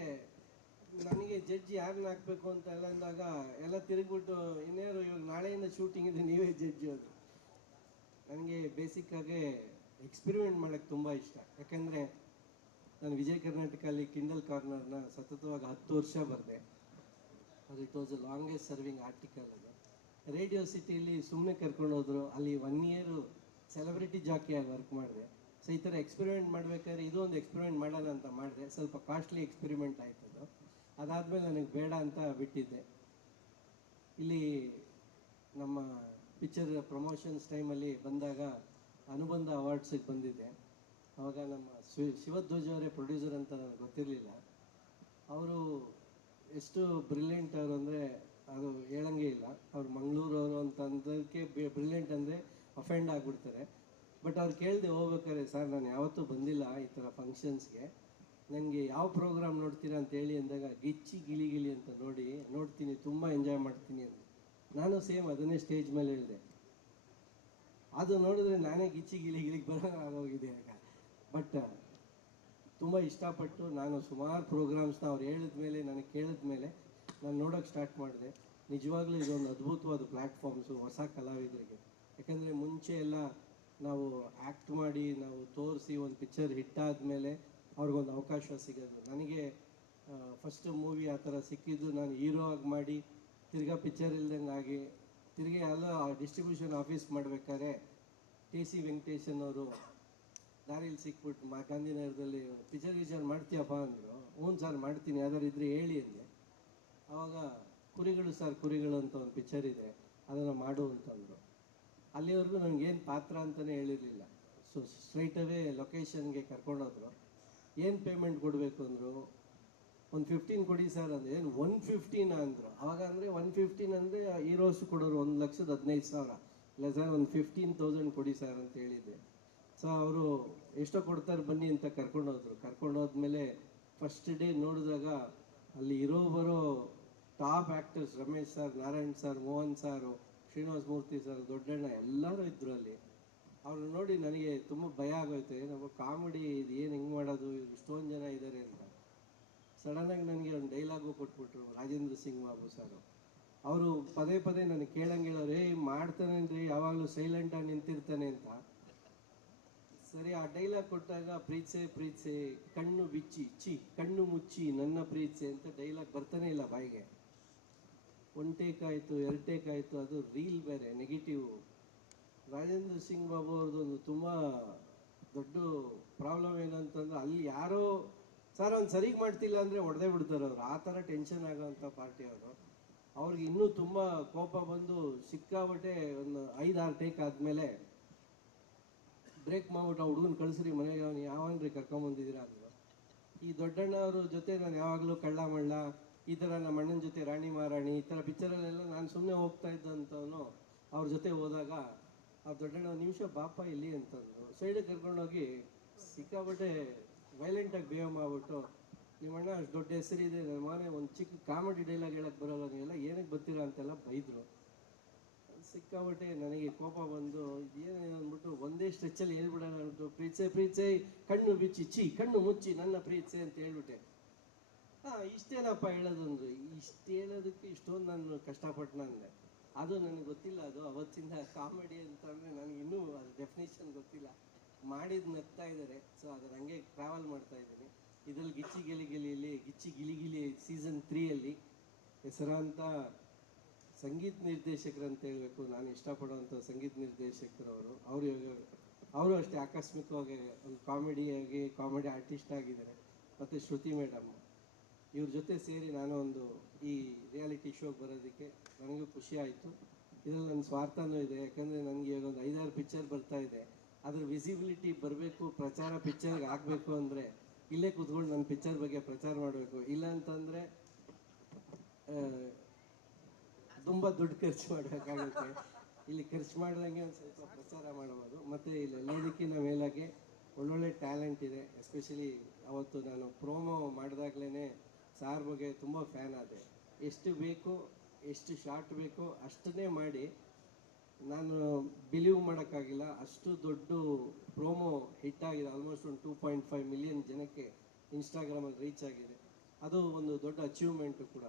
ನನಗೆ ಜಡ್ಜ್ ಯಾರನ್ನ ಹಾಕಬೇಕು ಅಂತ ಎಲ್ಲ ಅಂದಾಗ ಎಲ್ಲ ತಿರುಗಿಬಿಟ್ಟು ಇನ್ನೇನು ಇವಾಗ ನಾಳೆಯಿಂದ ಶೂಟಿಂಗ್ ಇದೆ, ನೀವೇ ಜಡ್ಜ್ ಅದು. ನನಗೆ ಬೇಸಿಕ್ಕಾಗಿ ಎಕ್ಸ್ಪೆರಿಮೆಂಟ್ ಮಾಡೋಕ್ಕೆ ತುಂಬ ಇಷ್ಟ. ಯಾಕೆಂದರೆ ನಾನು ವಿಜಯ ಕರ್ನಾಟಕಲ್ಲಿ ಕಿಂಡಲ್ ಕಾರ್ನರ್ನ ಸತತವಾಗಿ 10 ವರ್ಷ ಬರೆದೆ. ಅದು it was a longest serving article. ಅದು ರೇಡಿಯೋ ಸಿಟಿಲಿ ಸುಮ್ಮನೆ ಕರ್ಕೊಂಡೋದ್ರು, ಅಲ್ಲಿ 1 ಇಯರು ಸೆಲೆಬ್ರಿಟಿ ಜಾಕಿಯಾಗಿ ವರ್ಕ್ ಮಾಡಿದೆ. ಸೊ ಈ ಥರ ಎಕ್ಸ್ಪೆರಿಮೆಂಟ್ ಮಾಡಬೇಕಾದ್ರೆ ಇದು ಒಂದು ಎಕ್ಸ್ಪೆರಿಮೆಂಟ್ ಮಾಡೋಣ ಅಂತ ಮಾಡಿದೆ. ಸ್ವಲ್ಪ ಕಾಸ್ಟ್ಲಿ ಎಕ್ಸ್ಪೆರಿಮೆಂಟ್ ಆಯ್ತದು. ಅದಾದಮೇಲೆ ನನಗೆ ಬೇಡ ಅಂತ ಬಿಟ್ಟಿದ್ದೆ. ಇಲ್ಲಿ ನಮ್ಮ ಪಿಕ್ಚರ್ ಪ್ರಮೋಷನ್ಸ್ ಟೈಮಲ್ಲಿ ಬಂದಾಗ ಅನುಬಂಧ ಅವಾರ್ಡ್ಸಿಗೆ ಬಂದಿದ್ದೆ. ಆವಾಗ ನಮ್ಮ ಶಿವಧ್ವಜ್ ಅವರೇ ಪ್ರೊಡ್ಯೂಸರ್ ಅಂತ ನನಗೆ ಗೊತ್ತಿರಲಿಲ್ಲ. ಅವರು ಎಷ್ಟು ಬ್ರಿಲಿಯಂಟ್ ಅವರು ಅಂದರೆ ಅದು ಹೇಳಂಗೆ ಇಲ್ಲ. ಅವ್ರು ಮಂಗಳೂರವರು ಅಂತ ಅಂದಕ್ಕೆ ಬ್ರಿಲಿಯಂಟ್ ಅಂದರೆ ಅಫೆಂಡ್ ಆಗಿಬಿಡ್ತಾರೆ. ಬಟ್ ಅವ್ರು ಕೇಳಿದೆ ಹೋಗ್ಬೇಕಾದ್ರೆ, ಸರ್ ನಾನು ಯಾವತ್ತೂ ಬಂದಿಲ್ಲ ಈ ಥರ ಫಂಕ್ಷನ್ಸ್ಗೆ, ನನಗೆ ಯಾವ ಪ್ರೋಗ್ರಾಮ್ ನೋಡ್ತೀರಾ ಅಂತ ಹೇಳಿ ಅಂದಾಗ ಗಿಚ್ಚಿ ಗಿಲಿ ಗಿಲಿ ಅಂತ ನೋಡ್ತೀನಿ, ತುಂಬ ಎಂಜಾಯ್ ಮಾಡ್ತೀನಿ ಅಂತ. ನಾನು ಸೇಮ್ ಅದನ್ನೇ ಸ್ಟೇಜ್ ಮೇಲೆ ಹೇಳಿದೆ. ಅದು ನೋಡಿದ್ರೆ ನಾನೇ ಗಿಚ್ಚಿ ಗಿಲಿಗೆ ಬರೋಂಗಾಗೋಗಿದೆ ಆಗ. ಬಟ್ ತುಂಬ ಇಷ್ಟಪಟ್ಟು ನಾನು ಸುಮಾರು ಪ್ರೋಗ್ರಾಮ್ಸ್ನ ಅವ್ರು ಹೇಳಿದ್ಮೇಲೆ ನನಗೆ ಕೇಳಿದ್ಮೇಲೆ ನಾನು ನೋಡೋಕ್ಕೆ ಸ್ಟಾರ್ಟ್ ಮಾಡಿದೆ. ನಿಜವಾಗ್ಲೂ ಇದೊಂದು ಅದ್ಭುತವಾದ ಪ್ಲ್ಯಾಟ್ಫಾರ್ಮ್ಸು ಹೊಸ ಕಲಾವಿದರಿಗೆ. ಯಾಕಂದರೆ ಮುಂಚೆ ಎಲ್ಲ ನಾವು ಆ್ಯಕ್ಟ್ ಮಾಡಿ ನಾವು ತೋರಿಸಿ ಒಂದು ಪಿಕ್ಚರ್ ಹಿಟ್ ಆದಮೇಲೆ ಅವ್ರಿಗೊಂದು ಅವಕಾಶ ಸಿಗೋದು. ನನಗೆ ಫಸ್ಟ್ ಮೂವಿ ಆ ಥರ ಸಿಕ್ಕಿದ್ದು ನಾನು ಹೀರೋ ಆಗಿ ಮಾಡಿ ತಿರ್ಗಾ ಪಿಕ್ಚರ್ ಇಲ್ದಂಗೆ ಆಗಿ ತಿರ್ಗಿ ಎಲ್ಲ ಡಿಸ್ಟ್ರಿಬ್ಯೂಷನ್ ಆಫೀಸ್ ಮಾಡಬೇಕಾದ್ರೆ ಟಿ.ಸಿ. ವೆಂಕಟೇಶನ್ ಅವರು ದಾರಿಲಿ ಸಿಕ್ಬಿಟ್ಟು ಗಾಂಧಿನಗರದಲ್ಲಿ ಪಿಕ್ಚರ್ ಮಾಡ್ತೀಯಪ್ಪ ಅಂದರು. ಹ್ಞೂ ಸರ್ ಮಾಡ್ತೀನಿ, ಯಾವ್ದಾರು ಇದ್ರೆ ಹೇಳಿ ಅಂದೆ. ಆವಾಗ ಕುರಿಗಳು ಅಂತ ಒಂದು ಪಿಕ್ಚರ್ ಇದೆ, ಅದನ್ನು ಮಾಡು ಅಂತಂದರು. ಅಲ್ಲಿವರೆಗೂ ನನಗೇನು ಪಾತ್ರ ಅಂತಲೇ ಹೇಳಿರಲಿಲ್ಲ. ಸೊ ಸ್ಟ್ರೈಟವೇ ಲೊಕೇಶನ್ಗೆ ಕರ್ಕೊಂಡೋದ್ರು. ಏನು ಪೇಮೆಂಟ್ ಕೊಡಬೇಕು ಅಂದರು. ಒಂದು 15 ಕೊಡಿ ಸರ್ ಅಂದರೆ, ಏನು 115 ಅಂದರು. ಆವಾಗ ಅಂದರೆ 115 ಅಂದರೆ ಹೀರೋಸ್ ಕೊಡೋರು 1,15,000. ಇಲ್ಲ ಸರ್ ಒಂದು 15,000 ಕೊಡಿ ಸರ್ ಅಂತ ಹೇಳಿದ್ದೆ. ಸೊ ಅವರು ಎಷ್ಟೋ ಕೊಡ್ತಾರೆ ಬನ್ನಿ ಅಂತ ಕರ್ಕೊಂಡೋದ್ಮೇಲೆ ಫಸ್ಟ್ ಡೇ ನೋಡಿದಾಗ ಅಲ್ಲಿ ಬರೋ top actors Ramesh sir, Narayan sir, Mohan ಸಾರು, ಶ್ರೀನಿವಾಸ ಮೂರ್ತಿ ಸರ್, ದೊಡ್ಡಣ್ಣ ಎಲ್ಲರೂ ಇದ್ದರು ಅಲ್ಲಿ. ಅವ್ರು ನೋಡಿ ನನಗೆ ತುಂಬ ಭಯ ಆಗೋಯ್ತು. ನಮ್ಮ ಕಾಮಿಡಿ ಇದು ಏನು ಹೆಂಗೆ ಮಾಡೋದು, ಇಷ್ಟೊಂದು ಜನ ಇದ್ದಾರೆ ಅಂತ. ಸಡನ್ನಾಗಿ ನನಗೆ ಒಂದು ಡೈಲಾಗು ಕೊಟ್ಬಿಟ್ರು ರಾಜೇಂದ್ರ ಸಿಂಗ್ ಬಾಬು ಸರ್. ಅವರು ಪದೇ ಪದೇ ನನಗೆ ಕೇಳಂಗೆ ಹೇಳೋರು, ಮಾಡ್ತಾನೇನ್ರಿ ಯಾವಾಗಲೂ ಸೈಲೆಂಟಾಗಿ ನಿಂತಿರ್ತಾನೆ ಅಂತ. ಸರಿ, ಆ ಡೈಲಾಗ್ ಕೊಟ್ಟಾಗ ಪ್ರೀತ್ಸೆ ಕಣ್ಣು ಬಿಚ್ಚಿ ಕಣ್ಣು ಮುಚ್ಚಿ ನನ್ನ ಪ್ರೀತ್ಸೆ ಅಂತ ಡೈಲಾಗ್ ಬರ್ತಾನೆ ಇಲ್ಲ ಬಾಯಿಗೆ. 1 ಟೇಕ್ ಆಯಿತು, 2 ಟೇಕ್ ಆಯಿತು, ಅದು ರೀಲ್ ಬೇರೆ ನೆಗೆಟಿವ್. ರಾಜೇಂದ್ರ ಸಿಂಗ್ ಬಾಬು ಅವ್ರದ್ದೊಂದು ತುಂಬ ದೊಡ್ಡ ಪ್ರಾಬ್ಲಮ್ ಏನಂತಂದ್ರೆ, ಅಲ್ಲಿ ಯಾರೋ ಸರ್ ಅವ್ನು ಸರಿಗೆ ಮಾಡ್ತಿಲ್ಲ ಅಂದರೆ ಹೊಡೆದೇ ಬಿಡ್ತಾರೆ ಅವರು. ಆ ಥರ ಟೆನ್ಷನ್ ಆಗೋವಂಥ ಪಾರ್ಟಿ ಅವರು. ಅವ್ರಿಗೆ ಇನ್ನೂ ತುಂಬ ಕೋಪ ಬಂದು ಸಿಕ್ಕಾಬಟ್ಟೆ ಒಂದು 5-6 ಟೇಕ್ ಆದಮೇಲೆ ಬ್ರೇಕ್ ಮಾಡ್ಬಿಟ್ಟು ಆ ಹುಡುಗನ ಕಳಿಸ್ರಿ ಮನೆಗೆ, ಅವನು ಯಾವನ್ರಿ ಕರ್ಕೊಂಬಂದಿದ್ದೀರಾ ಅಂದರು. ಈ ದೊಡ್ಡಣ್ಣ ಅವ್ರ ಜೊತೆ ನಾನು ಯಾವಾಗಲೂ ಕಳ್ಳ ಮಳ್ಳ ಈ ಥರ ನಮ್ಮ ಅಣ್ಣನ ಜೊತೆ ರಾಣಿ ಮಹಾರಾಣಿ ಈ ಥರ ಪಿಕ್ಚರಲ್ಲೆಲ್ಲ ನಾನು ಸುಮ್ಮನೆ ಹೋಗ್ತಾ ಇದ್ದಂಥವನು ಅವ್ರ ಜೊತೆ ಹೋದಾಗ ಆ ದೊಡ್ಡಣ್ಣ ಒಂದು ನಿಮಿಷ ಬಾಪ ಇಲ್ಲಿ ಅಂತಂದು ಸೈಡಿಗೆ ಕರ್ಕೊಂಡೋಗಿ ಸಿಕ್ಕಾಬಟ್ಟೆ ವೈಲೆಂಟಾಗಿ ಬಿಹೇವ್ ಮಾಡಿಬಿಟ್ಟು, ನಿಮ್ಮ ಅಣ್ಣ ಅಷ್ಟು ದೊಡ್ಡ ಹೆಸರಿದೆ, ನನ್ನ ಮನೆ ಒಂದು ಚಿಕ್ಕ ಕಾಮಿಡಿ ಡೈಲಾಗ್ ಹೇಳಕ್ಕೆ ಬರೋಲ್ಲ, ನೀವೆಲ್ಲ ಏನಕ್ಕೆ ಬರ್ತೀರಾ ಅಂತೆಲ್ಲ ಬೈದರು. ಸಿಕ್ಕಾಬಟ್ಟೆ ನನಗೆ ಕೋಪ ಬಂದು ಇದೇನು ಅಂದ್ಬಿಟ್ಟು ಒಂದೇ ಸ್ಟ್ರೆಚ್ಚಲ್ಲಿ ಹೇಳ್ಬಿಡೋಣ ಅಂದ್ಬಿಟ್ಟು ಪ್ರೀತ್ಸೆ ಕಣ್ಣು ಬಿಚ್ಚಿ ಕಣ್ಣು ಮುಚ್ಚಿ ನನ್ನ ಪ್ರೀತ್ಸೆ ಅಂತ ಹೇಳ್ಬಿಟ್ಟೆ. ಇಷ್ಟೇನಪ್ಪ ಹೇಳೋದು ಅಂದರು. ಇಷ್ಟು ಹೇಳೋದಕ್ಕೆ ಇಷ್ಟೊಂದು ನಾನು ಕಷ್ಟಪಟ್ಟು ನಂದೆ. ಅದು ನನಗೆ ಗೊತ್ತಿಲ್ಲ. ಅದು ಅವತ್ತಿಂದ ಕಾಮಿಡಿ ಅಂತಂದರೆ ನನಗೆ ಇನ್ನೂ ಅದು ಡೆಫಿನೇಷನ್ ಗೊತ್ತಿಲ್ಲ. ಮಾಡಿದ್ದು ನಗ್ತಾ ಇದ್ದಾರೆ. ಸೊ ಅದನ್ನು ಹಂಗೆ ಟ್ರಾವೆಲ್ ಮಾಡ್ತಾ ಇದ್ದೀನಿ. ಇದರಲ್ಲಿ ಗಿಚ್ಚಿ ಗಿಲಿ ಸೀಸನ್ 3ಯಲ್ಲಿ ಹೆಸರಾಂತ ಸಂಗೀತ ನಿರ್ದೇಶಕರು ಅಂತ ಹೇಳಬೇಕು. ನಾನು ಇಷ್ಟಪಡುವಂಥ ಸಂಗೀತ ನಿರ್ದೇಶಕರವರು. ಅವರು ಅಷ್ಟೇ ಆಕಸ್ಮಿಕವಾಗಿ ಒಂದು ಕಾಮಿಡಿ ಆರ್ಟಿಸ್ಟ್ ಆಗಿದ್ದಾರೆ. ಮತ್ತು ಶ್ರುತಿ ಮೇಡಮ್ ಇವ್ರ ಜೊತೆ ಸೇರಿ ನಾನು ಒಂದು ಈ ರಿಯಾಲಿಟಿ ಶೋಗೆ ಬರೋದಕ್ಕೆ ನನಗೂ ಖುಷಿ ಆಯಿತು. ಇದರಲ್ಲಿ ನನ್ನ ಸ್ವಾರ್ಥನೂ ಇದೆ. ಯಾಕಂದರೆ ನನಗೆ ಒಂದು 5-6 ಪಿಕ್ಚರ್ ಬರ್ತಾ ಇದೆ. ಅದ್ರ ವಿಸಿಬಿಲಿಟಿ ಬರಬೇಕು, ಪ್ರಚಾರ ಪಿಕ್ಚರ್ಗೆ ಆಗಬೇಕು ಅಂದರೆ ಇಲ್ಲೇ ಕೂತ್ಕೊಂಡು ನನ್ನ ಪಿಕ್ಚರ್ ಬಗ್ಗೆ ಪ್ರಚಾರ ಮಾಡಬೇಕು. ಇಲ್ಲ ಅಂತಂದರೆ ತುಂಬ ದುಡ್ಡು ಖರ್ಚು ಮಾಡಬೇಕಾಗುತ್ತೆ. ಇಲ್ಲಿ ಖರ್ಚು ಮಾಡ್ದಂಗೆ ಒಂದು ಸ್ವಲ್ಪ ಪ್ರಚಾರ ಮಾಡ್ಬೋದು. ಮತ್ತು ಇಲ್ಲಿ ಎಲ್ಲದಕ್ಕಿಂತ ಮೇಲಾಗಿ ಒಳ್ಳೊಳ್ಳೆ ಟ್ಯಾಲೆಂಟ್ ಇದೆ. ಎಸ್ಪೆಷಲಿ ಅವತ್ತು ನಾನು ಪ್ರೋಮೋ ಮಾಡಿದಾಗಲೇ ಸಾರ್ ಬಗ್ಗೆ ತುಂಬ ಫ್ಯಾನ್ ಆದೆ. ಎಷ್ಟು ಬೇಕೋ ಎಷ್ಟು ಶಾರ್ಟ್ ಬೇಕೋ ಅಷ್ಟನ್ನೇ ಮಾಡಿ, ನಾನು ಬಿಲೀವ್ ಮಾಡೋಕ್ಕಾಗಿಲ್ಲ, ಅಷ್ಟು ದೊಡ್ಡ ಪ್ರೋಮೋ ಹಿಟ್ ಆಗಿದೆ. ಆಲ್ಮೋಸ್ಟ್ ಒಂದು 2.5 ಮಿಲಿಯನ್ ಜನಕ್ಕೆ ಇನ್ಸ್ಟಾಗ್ರಾಮಲ್ಲಿ ರೀಚ್ ಆಗಿದೆ. ಅದು ಒಂದು ದೊಡ್ಡ ಅಚೀವ್ಮೆಂಟು ಕೂಡ.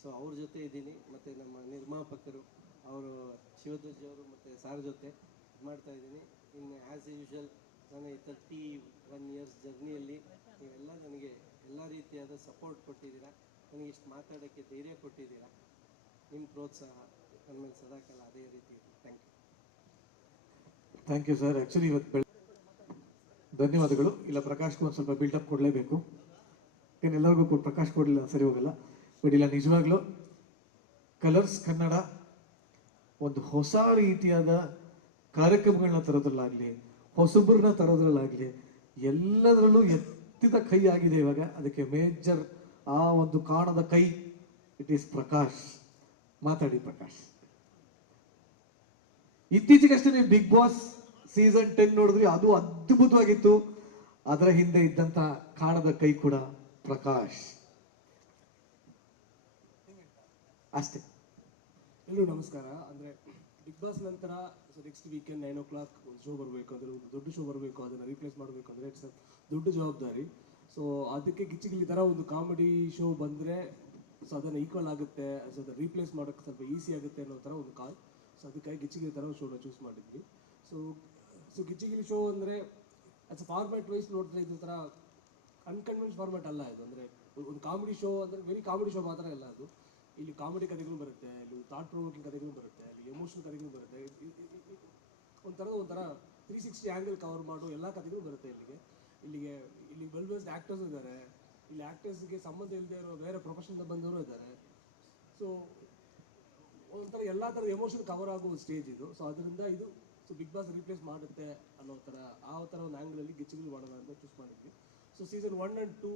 ಸೊ ಅವ್ರ ಜೊತೆ ಇದ್ದೀನಿ, ಮತ್ತು ನಮ್ಮ ನಿರ್ಮಾಪಕರು ಅವರು ಶಿವಧ್ವಜ್ ಅವರು ಮತ್ತು ಸಾರ್ ಜೊತೆ ಇದು ಮಾಡ್ತಾ ಇದ್ದೀನಿ. ಇನ್ನು ಆ್ಯಸ್ ಯೂಶುವಲ್ ನಾನು ಈ 31 ಇಯರ್ಸ್ ಜರ್ನಿಯಲ್ಲಿ ನೀವೆಲ್ಲ ನನಗೆ ಎಲ್ಲ ರೀತಿಯಾದ ಸಪೋರ್ಟ್ ಕೊಟ್ಟಿದ್ದೀರಾ, ನನಗೆ ಇಷ್ಟು ಮಾತಾಡೋಕ್ಕೆ ಧೈರ್ಯ ಕೊಟ್ಟಿದ್ದೀರಾ. ನಿಮ್ಮ ಪ್ರೋತ್ಸಾಹ ನನ್ನ ಮೇಲೆ ಸದಾಕಾಲ ಅದೇ ರೀತಿ ಇದೆ. Thank you. Thank you sir. Actually ಇವತ್ತು ಧನ್ಯವಾದಗಳು. ಇಲ್ಲ, ಪ್ರಕಾಶ್ಗೂ ಒಂದು ಸ್ವಲ್ಪ ಬಿಲ್ಡಪ್ ಕೊಡಲೇಬೇಕು. ಎಲ್ಲರಿಗೂ ಪ್ರಕಾಶ್ ಕೊಡಲಿಲ್ಲ ಸರಿ ಹೋಗಲ್ಲ. ಬಟ್ ಇಲ್ಲ, ನಿಜವಾಗ್ಲೂ ಕಲರ್ಸ್ ಕನ್ನಡ ಒಂದು ಹೊಸ ರೀತಿಯಾದ ಕಾರ್ಯಕ್ರಮಗಳನ್ನ ತರೋದ್ರಲ್ಲಾಗಲಿ, ಹೊಸಬ್ರನ್ನ ತರೋದ್ರಲ್ಲಾಗಲಿ, ಎಲ್ಲದರಲ್ಲೂ ಎತ್ತಿದ ಕೈ ಆಗಿದೆ ಇವಾಗ. ಅದಕ್ಕೆ ಮೇಜರ್ ಆ ಒಂದು ಕಾಣದ ಕೈ ಇಟ್ ಈಸ್ ಪ್ರಕಾಶ್. ಮಾತಾಡಿ ಪ್ರಕಾಶ್. ಇತ್ತೀಚೆಗಷ್ಟೇ ನೀವು ಬಿಗ್ ಬಾಸ್ ಸೀಸನ್ 10 ನೋಡಿದ್ರಿ, ಅದು ಅದ್ಭುತವಾಗಿತ್ತು. ಅದರ ಹಿಂದೆ ಇದ್ದಂತ ಕಾಣದ ಕೈ ಕೂಡ ಪ್ರಕಾಶ್. ಅಷ್ಟೇ. ಎಲ್ಲರೂ ನಮಸ್ಕಾರ. ಅಂದರೆ ಬಿಗ್ ಬಾಸ್ ನಂತರ ನೆಕ್ಸ್ಟ್ ವೀಕೆಂಡ್ 9 o'clock ಒಂದು ಶೋ ಬರಬೇಕು, ಅಂದರೆ ಒಂದು ದೊಡ್ಡ ಶೋ ಬರಬೇಕು, ಅದನ್ನು ರೀಪ್ಲೇಸ್ ಮಾಡಬೇಕು ಅಂದರೆ ಇಟ್ಸ್ ದೊಡ್ಡ ಜವಾಬ್ದಾರಿ. ಸೊ ಅದಕ್ಕೆ ಗಿಚ್ಚಿಗಿಲಿ ಥರ ಒಂದು ಕಾಮಿಡಿ ಶೋ ಬಂದರೆ ಸೊ ಅದನ್ನು ಈಕ್ವಲ್ ಆಗುತ್ತೆ, ಸೊ ಅದನ್ನು ರೀಪ್ಲೇಸ್ ಮಾಡೋಕ್ಕೆ ಸ್ವಲ್ಪ ಈಸಿ ಆಗುತ್ತೆ ಅನ್ನೋ ಥರ ಒಂದು ಕಾಲ್. ಸೊ ಅದಕ್ಕಾಗಿ ಗಿಚ್ಚಿಗಿಲಿ ಥರ ಒಂದು ಶೋನ ಚೂಸ್ ಮಾಡಿದ್ವಿ. ಸೊ ಗಿಚ್ಚಿಗಿಲಿ ಶೋ ಅಂದರೆ ಅಟ್ಸ್ ಫಾರ್ಮ್ಯಾಟ್ ವೈಸ್ ನೋಡಿದ್ರೆ ಇದು ಥರ ಅನ್ಕನ್ವೆನ್ಸ್ ಫಾರ್ಮ್ಯಾಟ್ ಅಲ್ಲ ಇದು. ಅಂದರೆ ಒಂದು ಕಾಮಿಡಿ ಶೋ ಅಂದರೆ ವೆರಿ ಕಾಮಿಡಿ ಶೋ ಮಾತ್ರ ಅಲ್ಲ ಅದು. ಇಲ್ಲಿ ಕಾಮಿಡಿ ಕಥೆಗಳು ಬರುತ್ತೆ, ಇಲ್ಲಿ ಥಾಟ್ ಪ್ರೊವೋಕಿಂಗ್ ಕಥೆಗಳು ಬರುತ್ತೆ, ಇಲ್ಲಿ ಎಮೋಷನಲ್ ಕಥೆಗಳು ಬರುತ್ತೆ. ಒಂಥರ 360 ಆ್ಯಂಗಲ್ ಕವರ್ ಮಾಡೋ ಎಲ್ಲ ಕಥೆಗಳು ಬರುತ್ತೆ ಇಲ್ಲಿ ವೆಲ್ ಬೆಸ್ಡ್ ಆ್ಯಕ್ಟರ್ಸ್ ಇದ್ದಾರೆ. ಇಲ್ಲಿ ಆ್ಯಕ್ಟರ್ಸ್ಗೆ ಸಂಬಂಧ ಇಲ್ಲದೆ ಇರೋ ಬೇರೆ ಪ್ರೊಫೆಷನ್ದ ಬಂದವರು ಇದ್ದಾರೆ. ಸೊ ಒಂಥರ ಎಲ್ಲ ಥರದ ಎಮೋಷನ್ ಕವರ್ ಆಗೋ ಸ್ಟೇಜ್ ಇದು. ಸೊ ಅದರಿಂದ ಇದು ಬಿಗ್ ಬಾಸ್ ರೀಪ್ಲೇಸ್ ಮಾಡುತ್ತೆ ಅನ್ನೋ ಥರ ಆ ಥರ ಒಂದು ಆ್ಯಂಗಲಲ್ಲಿ ಗಿಚ್ಚಿಗಿಲಿ ಮಾಡೋಣ ಅಂತ ಚೂಸ್ ಮಾಡಿದ್ವಿ. ಸೊ ಸೀಸನ್ 1 and 2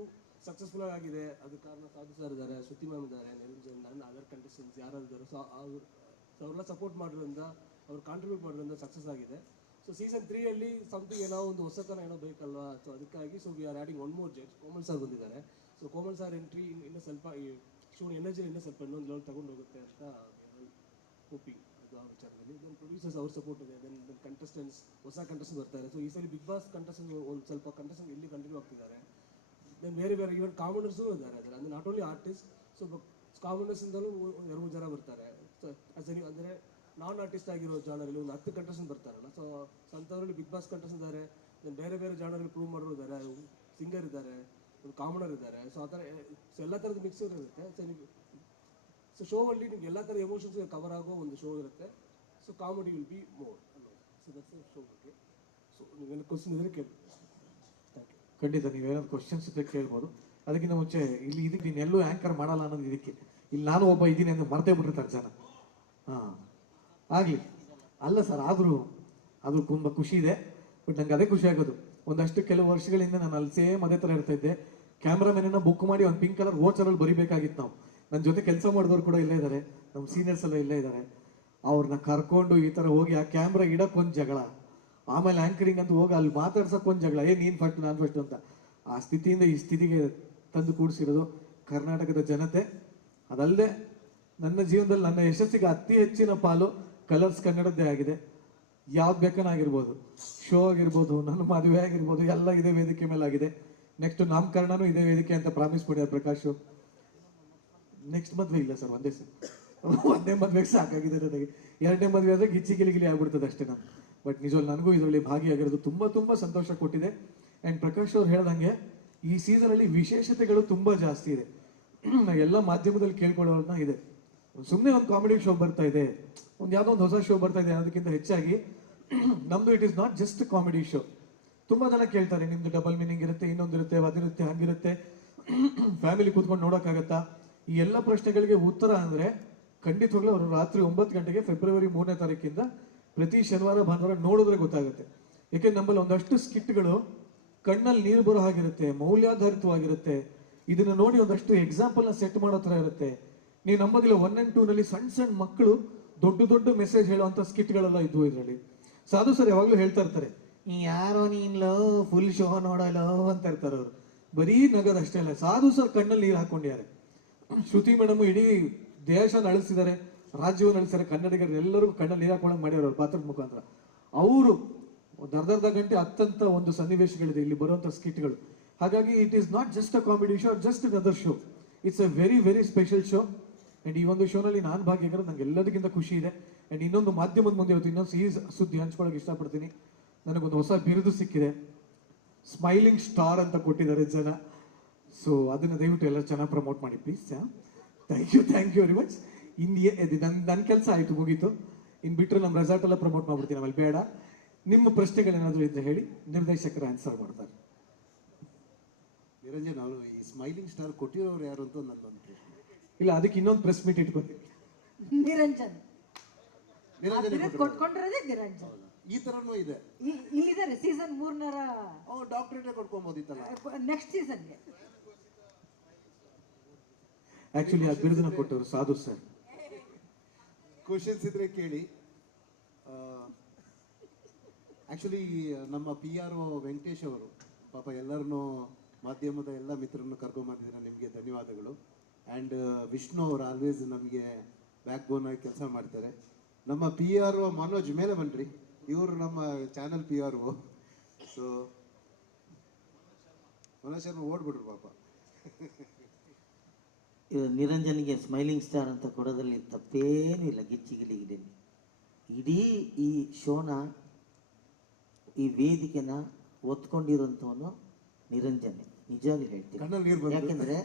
ಸಕ್ಸಸ್ಫುಲ್ ಆಗಿದೆ. ಅದಕ್ಕೆ ಕಾರಣ ಸಾಧು ಸರ್ ಇದ್ದಾರೆ, ಶ್ರುತಿ ಮ್ಯಾಮ್ ಇದ್ದಾರೆ, ನಿರಂಜನ್, ನನ್ನ ಅದರ್ ಕಂಟೆಸ್ಟೆಂಟ್ಸ್ ಯಾರು ಇದ್ದಾರೆ. ಸೊ ಅವರೆಲ್ಲ ಸಪೋರ್ಟ್ ಮಾಡೋದ್ರಿಂದ, ಅವ್ರು ಕಾಂಟ್ರಿಬ್ಯೂಟ್ ಮಾಡೋದ್ರಿಂದ ಸಕ್ಸಸ್ ಆಗಿದೆ. ಸೊ ಸೀಸನ್ 3 ಸಮಥಿಂಗ್ ಏನೋ ಒಂದು ಹೊಸತನ ಏನೋ ಬೇಕಲ್ವಾ. ಸೊ ಅದಕ್ಕಾಗಿ we are adding 1 more judge. Komal sir ಬಂದಿದ್ದಾರೆ. ಸೊ ಕೋಮಲ್ ಸರ್ ಎಂಟ್ರಿ ಇನ್ನೂ ಸ್ವಲ್ಪ ಈ ಶೋನ ಎನರ್ಜಿ ಇನ್ನೂ ಸ್ವಲ್ಪ ಇನ್ನೊಂದು ಲೆವೆಲ್ ತಗೊಂಡು ಹೋಗುತ್ತೆ ಅಂತ ಹೋಪಿಂಗ್ ಅದು ಆ ವಿಚಾರದಲ್ಲಿ. ದೆನ್ ಪ್ರೊಡ್ಯೂಸರ್ಸ್ ಅವ್ರ ಸಪೋರ್ಟ್ ಇದೆ. ದೆನ್ ಕಂಟೆಸ್ಟೆಂಟ್ಸ್, ಹೊಸ ಕಂಟೆಸ್ಟೆಂಟ್ ಬರ್ತಾರೆ. ಸೊ ಈ ಸಲ ಬಿಗ್ ಬಾಸ್ ಕಂಟೆಸ್ಟೆಂಟ್ ಒಂದು ಸ್ವಲ್ಪ ಕಂಟೆಸ್ಟೆಂಟ್ ಇಲ್ಲಿ ಕಂಟಿನ್ಯೂ ಆಗ್ತಿದ್ದಾರೆ. ದೆನ್ ಬೇರೆ ಈವನ್ ಕಾಮನರ್ಸು ಇದ್ದಾರೆ ಅದರ, ಅಂದರೆ ನಾಟ್ ಓನ್ಲಿ ಆರ್ಟಿಸ್ಟ್. ಸೊ ಕಾಮನರ್ಸಿಂದಲೂ 2-3 ಜನ ಬರ್ತಾರೆ. ಸೊ ಅಂದರೆ ನಾನ್ ಆರ್ಟಿಸ್ಟ್ ಆಗಿರೋ ಜಾನರಲ್ಲಿ ಒಂದು 10 ಕಂಟೆಸ್ಟೆಂಟ್ ಬರ್ತಾರಲ್ಲ. ಸೊ ಅಂಥದ್ರಲ್ಲಿ ಬಿಗ್ ಬಾಸ್ ಕಂಟೆಸ್ಟೆಂಟ್ ಇದ್ದಾರೆ. ದೆನ್ ಬೇರೆ ಜಾನರಲ್ಲಿ ಪ್ರೂವ್ ಮಾಡೋರು ಇದ್ದಾರೆ, ಸಿಂಗರ್ ಇದ್ದಾರೆ, ಒಂದು ಕಾಮನರ್ ಇದ್ದಾರೆ. ಸೊ ಆ ಥರ ಎಲ್ಲ ಥರದ ಮಿಕ್ಸರ್ ಇರುತ್ತೆ. ಸೊ ಶೋ ಅಲ್ಲಿ ನಿಮ್ಗೆ ಎಲ್ಲ ಥರ ಎಮೋಷನ್ಸ್ ಕವರ್ ಆಗೋ ಒಂದು ಶೋ ಇರುತ್ತೆ. So comedy will be more ಅನ್ನೋದು. ಸೊ ದಟ್ಸ್ ಶೋ ಬಗ್ಗೆ. ಸೊ ನೀವೇನು ಕ್ವಶನ್ ಇದ್ರೆ ಕೇಳಿ. ಖಂಡಿತ ನೀವೇನಾದ್ರು ಕ್ವಶನ್ಸ್ ಇದ್ದರೆ ಕೇಳ್ಬೋದು. ಅದಕ್ಕಿಂತ ಮುಂಚೆ ಇದಕ್ಕೆ ನೀನೆಲ್ಲೂ ಆ್ಯಂಕರ್ ಮಾಡಲ್ಲ ಅನ್ನೋದು ಇದಕ್ಕೆ. ಇಲ್ಲಿ ನಾನು ಒಬ್ಬ ಇದ್ದೀನಿ ಅಂತ ಮರ್ತೇ ಬಿಟ್ಟಿರ್ತಾರೆ ಜನ. ಹಾಂ, ಆಗಲಿ ಅಲ್ಲ ಸರ್, ಆದರೂ ತುಂಬ ಖುಷಿ ಇದೆ. ಬಟ್ ನಂಗೆ ಅದೇ ಖುಷಿ ಆಗೋದು, ಒಂದಷ್ಟು ಕೆಲವು ವರ್ಷಗಳಿಂದ ನಾನು ಅಲ್ಲಿ ಸೇಮ್ ಅದೇ ಥರ ಇರ್ತಾ ಇದ್ದೆ. ಕ್ಯಾಮ್ರಾಮನ್ನ ಬುಕ್ ಮಾಡಿ ಒಂದು ಪಿಂಕ್ ಕಲರ್ ವೋಚರಲ್ಲಿ ಬರಿಬೇಕಾಗಿತ್ತು ನಾವು. ನನ್ನ ಜೊತೆ ಕೆಲಸ ಮಾಡಿದವ್ರು ಕೂಡ ಇಲ್ಲೇ ಇದ್ದಾರೆ, ನಮ್ಮ ಸೀನಿಯರ್ಸ್ ಎಲ್ಲ ಇಲ್ಲೇ ಇದ್ದಾರೆ. ಅವ್ರನ್ನ ಕರ್ಕೊಂಡು ಈ ಥರ ಹೋಗಿ ಆ ಕ್ಯಾಮ್ರಾ ಇಡೋಕ್ಕೊಂದು ಜಗಳ, ಆಮೇಲೆ ಆ್ಯಂಕರಿಂಗ್ ಅಂತ ಹೋಗಿ ಅಲ್ಲಿ ಮಾತಾಡ್ಸೋಕ್ಕೊಂದು ಜಗಳ, ನೀನು ಫಸ್ಟ್ ನಾನು ಫಸ್ಟ್ ಅಂತ. ಆ ಸ್ಥಿತಿಯಿಂದ ಈ ಸ್ಥಿತಿಗೆ ತಂದು ಕೂಡಿಸಿರೋದು ಕರ್ನಾಟಕದ ಜನತೆ. ಅದಲ್ಲದೆ ನನ್ನ ಜೀವನದಲ್ಲಿ ನನ್ನ ಯಶಸ್ಸಿಗೆ ಅತಿ ಹೆಚ್ಚಿನ ಪಾಲು ಕಲರ್ಸ್ ಕನ್ನಡದ್ದೇ ಆಗಿದೆ. ಯಾವ್ದು ಬೇಕಾಗಿರ್ಬೋದು, ಶೋ ಆಗಿರ್ಬೋದು, ನನ್ನ ಮದುವೆ ಆಗಿರ್ಬೋದು, ಎಲ್ಲ ಇದೇ ವೇದಿಕೆ ಮೇಲೆ ಆಗಿದೆ. ನೆಕ್ಸ್ಟ್ ನಾಮಕರಣನೂ ಇದೇ ವೇದಿಕೆ ಅಂತ ಪ್ರಾಮಿಸ್ ಮಾಡಿದ್ದಾರೆ ಪ್ರಕಾಶ್. ನೆಕ್ಸ್ಟ್ ಮದುವೆ ಇಲ್ಲ ಸರ್, ಒಂದೇ ಮದುವೆಗೆ ಸಾಕಾಗಿದೆ ನನಗೆ. 2ನೇ ಮದುವೆ ಆದರೆ ಗಿಲಿ ಆಗ್ಬಿಡ್ತದೆ ಅಷ್ಟೇ ನಾನು. ಬಟ್ ನಿಜವಲ್ಲ, ನನಗೂ ಇದರಲ್ಲಿ ಭಾಗಿಯಾಗಿರೋದು ತುಂಬ ಸಂತೋಷ ಕೊಟ್ಟಿದೆ. ಆ್ಯಂಡ್ ಪ್ರಕಾಶ್ ಅವ್ರು ಹೇಳ್ದಂಗೆ ಈ ಸೀಸನಲ್ಲಿ ವಿಶೇಷತೆಗಳು ತುಂಬ ಜಾಸ್ತಿ ಇದೆ. ಎಲ್ಲ ಮಾಧ್ಯಮದಲ್ಲಿ ಕೇಳ್ಕೊಳ್ಳೋದನ್ನ ಇದೆ. ಸುಮ್ಮನೆ ಒಂದು ಕಾಮಿಡಿ ಶೋ ಬರ್ತಾ ಇದೆ, ಒಂದು ಯಾವುದೋ ಒಂದು ಹೊಸ ಶೋ ಬರ್ತಾ ಇದೆ ಅನ್ನೋದಕ್ಕಿಂತ ಹೆಚ್ಚಾಗಿ ನಮ್ದು it is not just comedy show. ತುಂಬ ಜನ ಕೇಳ್ತಾರೆ, ನಿಮ್ದು ಡಬಲ್ ಮೀನಿಂಗ್ ಇರುತ್ತೆ, ಇನ್ನೊಂದಿರುತ್ತೆ, ಅದಿರುತ್ತೆ, ಹಂಗಿರುತ್ತೆ, ಫ್ಯಾಮಿಲಿ ಕೂತ್ಕೊಂಡು ನೋಡೋಕ್ಕಾಗತ್ತಾ? ಈ ಎಲ್ಲ ಪ್ರಶ್ನೆಗಳಿಗೆ ಉತ್ತರ ಅಂದರೆ ಖಂಡಿತವಾಗ್ಲೂ ಅವರು ರಾತ್ರಿ 9 ಗಂಟೆಗೆ ಫೆಬ್ರವರಿ 3ನೇ ತಾರೀಕಿಂದ ಪ್ರತಿ ಶನಿವಾರ ಭಾನುವಾರ ನೋಡಿದ್ರೆ ಗೊತ್ತಾಗುತ್ತೆ. ಯಾಕೆಂದ್ರೆ ನಮ್ಮಲ್ಲಿ ಒಂದಷ್ಟು ಸ್ಕಿಟ್ಗಳು ಕಣ್ಣಲ್ಲಿ ನೀರು ಬರೋ ಹಾಗಿರುತ್ತೆ, ಮೌಲ್ಯಾಧಾರಿತವಾಗಿರುತ್ತೆ. ಇದನ್ನ ನೋಡಿ ಒಂದಷ್ಟು ಎಕ್ಸಾಂಪಲ್ನ ಸೆಟ್ ಮಾಡೋ ಥರ ಇರುತ್ತೆ. ನೀವು ನಂಬೋದಿಲ್ಲ, 1 and 2ನಲ್ಲಿ ಸಣ್ಣ ಮಕ್ಕಳು ದೊಡ್ಡ ಮೆಸೇಜ್ ಹೇಳುವಂಥ ಸ್ಕಿಟ್ಗಳೆಲ್ಲ ಇದ್ವು ಇದರಲ್ಲಿ. ಸಾಧು ಸರ್ ಯಾವಾಗಲೂ ಹೇಳ್ತಾ ಇರ್ತಾರೆ, ಯಾರೋ ನೀನ್ಲೋ ಫುಲ್ ಶೋ ನೋಡಲೋ ಅಂತ ಇರ್ತಾರೆ ಅವರು. ಬರೀ ನಗದಷ್ಟೇ ಅಲ್ಲ, ಸಾಧು ಸರ್ ಕಣ್ಣಲ್ಲಿ ನೀರು ಹಾಕೊಂಡಿದ್ದಾರೆ. ಶ್ರುತಿ ಮೇಡಮ್ ಇಡೀ ದೇಶ ನಡೆಸಿದ್ದಾರೆ, ರಾಜ್ಯವನ್ನು ನಡೆಸಿದ್ದಾರೆ, ಕನ್ನಡಿಗರು ಎಲ್ಲರಿಗೂ ಕಣ್ಣಲ್ಲಿ ನೀರು ಹಾಕೊಳ್ಳಂಗೆ ಮಾಡ್ಯಾರ ಅವ್ರ ಪಾತ್ರದ ಮುಖಾಂತರ. ಅವರು ಅರ್ಧ ಗಂಟೆ ಅತ್ಯಂತ ಒಂದು ಸನ್ನಿವೇಶಗಳಿದೆ ಇಲ್ಲಿ ಬರುವಂಥ ಸ್ಕಿಟ್ಗಳು. ಹಾಗಾಗಿ it is not just a comedy show, just another show. It's a very very special show. And ಈ ಒಂದು ಶೋನಲ್ಲಿ ನಾನು ಭಾಗಿಯಾಗಿರೋ ನಂಗೆ ಎಲ್ಲದಕ್ಕಿಂತ ಖುಷಿ ಇದೆ. ಅಂಡ್ ಇನ್ನೊಂದು ಮಾಧ್ಯಮದ ಮುಂದೆ ಇವತ್ತು ಇನ್ನೊಂದು ಸಿಹಿ ಸುದ್ದಿ ಹಂಚ್ಕೊಳ್ಳೋಕೆ ಇಷ್ಟಪಡ್ತೀನಿ. ನನಗೊಂದು ಹೊಸ ಬಿರುದು ಸಿಕ್ಕಿದೆ, ಸ್ಮೈಲಿಂಗ್ ಸ್ಟಾರ್ ಅಂತ ಕೊಟ್ಟಿದ್ದಾರೆ ಜನ. ಸೊ ಅದನ್ನು ದಯವಿಟ್ಟು ಎಲ್ಲ ಚೆನ್ನಾಗಿ ಪ್ರಮೋಟ್ ಮಾಡಿ please. Thank you very much. ನನ್ನ ಕೆಲಸ ಆಯಿತು, ಮುಗೀತು. ಇನ್ನು ಬಿಟ್ಟರೆ ನಮ್ಮ ರೆಸಾರ್ಟ್ ಎಲ್ಲ ಪ್ರಮೋಟ್ ಮಾಡ್ಬಿಡ್ತೀನಿ, ಆಮೇಲೆ ಬೇಡ. ನಿಮ್ಮ ಪ್ರಶ್ನೆಗಳೇನಾದರೂ ಇದ್ದರೆ ಹೇಳಿ, ನಿರ್ದೇಶಕರು ಆನ್ಸರ್ ಮಾಡ್ತಾರೆ. ನಿರಂಜನ್, ಅವರು ಈ ಸ್ಮೈಲಿಂಗ್ ಸ್ಟಾರ್ ಕೊಟ್ಟಿರೋರು ಯಾರು ಅಂತ ನನ್ನೊಂದು ಪ್ರಶ್ನೆ. ಇಲ್ಲ, ಅದಕ್ಕೆ ಇನ್ನೊಂದು ಪ್ರೆಸ್ ಮೀಟ್ ಇಟ್ಕೊತೀನಿ. ನಿರಂಜನ್ ನಿರಂಜನ್ ಕೊಟ್ಕೊಂಡಿರೋದೇ ನಿರಂಜನ್. ಈ ತರನೂ ಇದೆ. ಇಲ್ಲಿದ್ದಾರೆ ಸೀಸನ್ 3 ಡಾಕ್ಟರೇಟೇ ಕೊಟ್ಕೊಬೋದಿತ್ತಲ್ಲ ನೆಕ್ಸ್ಟ್ ಸೀಸನ್ಗೆ. ಆಕ್ಚುಲಿ ಆ ಬಿರುದನ್ನ ಕೊಟ್ಟವರು ಸಾಧು ಸರ್. ಕ್ವಶನ್ಸ್ ಇದ್ರೆ ಕೇಳಿ. ಆಕ್ಚುಲಿ ನಮ್ಮ PR ವೆಂಕಟೇಶ್ ಅವರು ಪಾಪ ಎಲ್ಲರನ್ನೂ ಮಾಧ್ಯಮದ ಎಲ್ಲ ಮಿತ್ರರನ್ನು ಕರ್ಕೊಂಬಂದಿದ್ದೀರ, ನಿಮಗೆ ಧನ್ಯವಾದಗಳು. ಆ್ಯಂಡ್ ವಿಷ್ಣು ಅವರು ಆಲ್ವೇಸ್ ನಮಗೆ ಬ್ಯಾಕ್ ಬೋನ್ ಆಗಿ ಕೆಲಸ ಮಾಡ್ತಾರೆ. ನಮ್ಮ PR ಮನೋಜ್ ಮೇಲೆ ಬನ್ರಿ, ಇವರು ನಮ್ಮ channel PR. So Manoj Sharma ಓಡ್ಬಿಟ್ರು ಪಾಪ. ನಿರಂಜನ್ಗೆ ಸ್ಮೈಲಿಂಗ್ ಸ್ಟಾರ್ ಅಂತ ಕೊಡೋದ್ರಲ್ಲಿ ತಪ್ಪೇನೂ ಇಲ್ಲ, ಗಿಚ್ಚಿಗಿಲಿಗಿಲಿ. ಇಡೀ ಈ ಶೋನ, ಈ ವೇದಿಕೆನ ಒತ್ಕೊಂಡಿರೋಂಥವನು ನಿರಂಜನೆ, ನಿಜವಾಗ್ಲೂ ಹೇಳ್ತೀನಿ. ಕಣ್ಣಲ್ಲಿ ನೀರು ಬಂತು. ಯಾಕೆಂದರೆ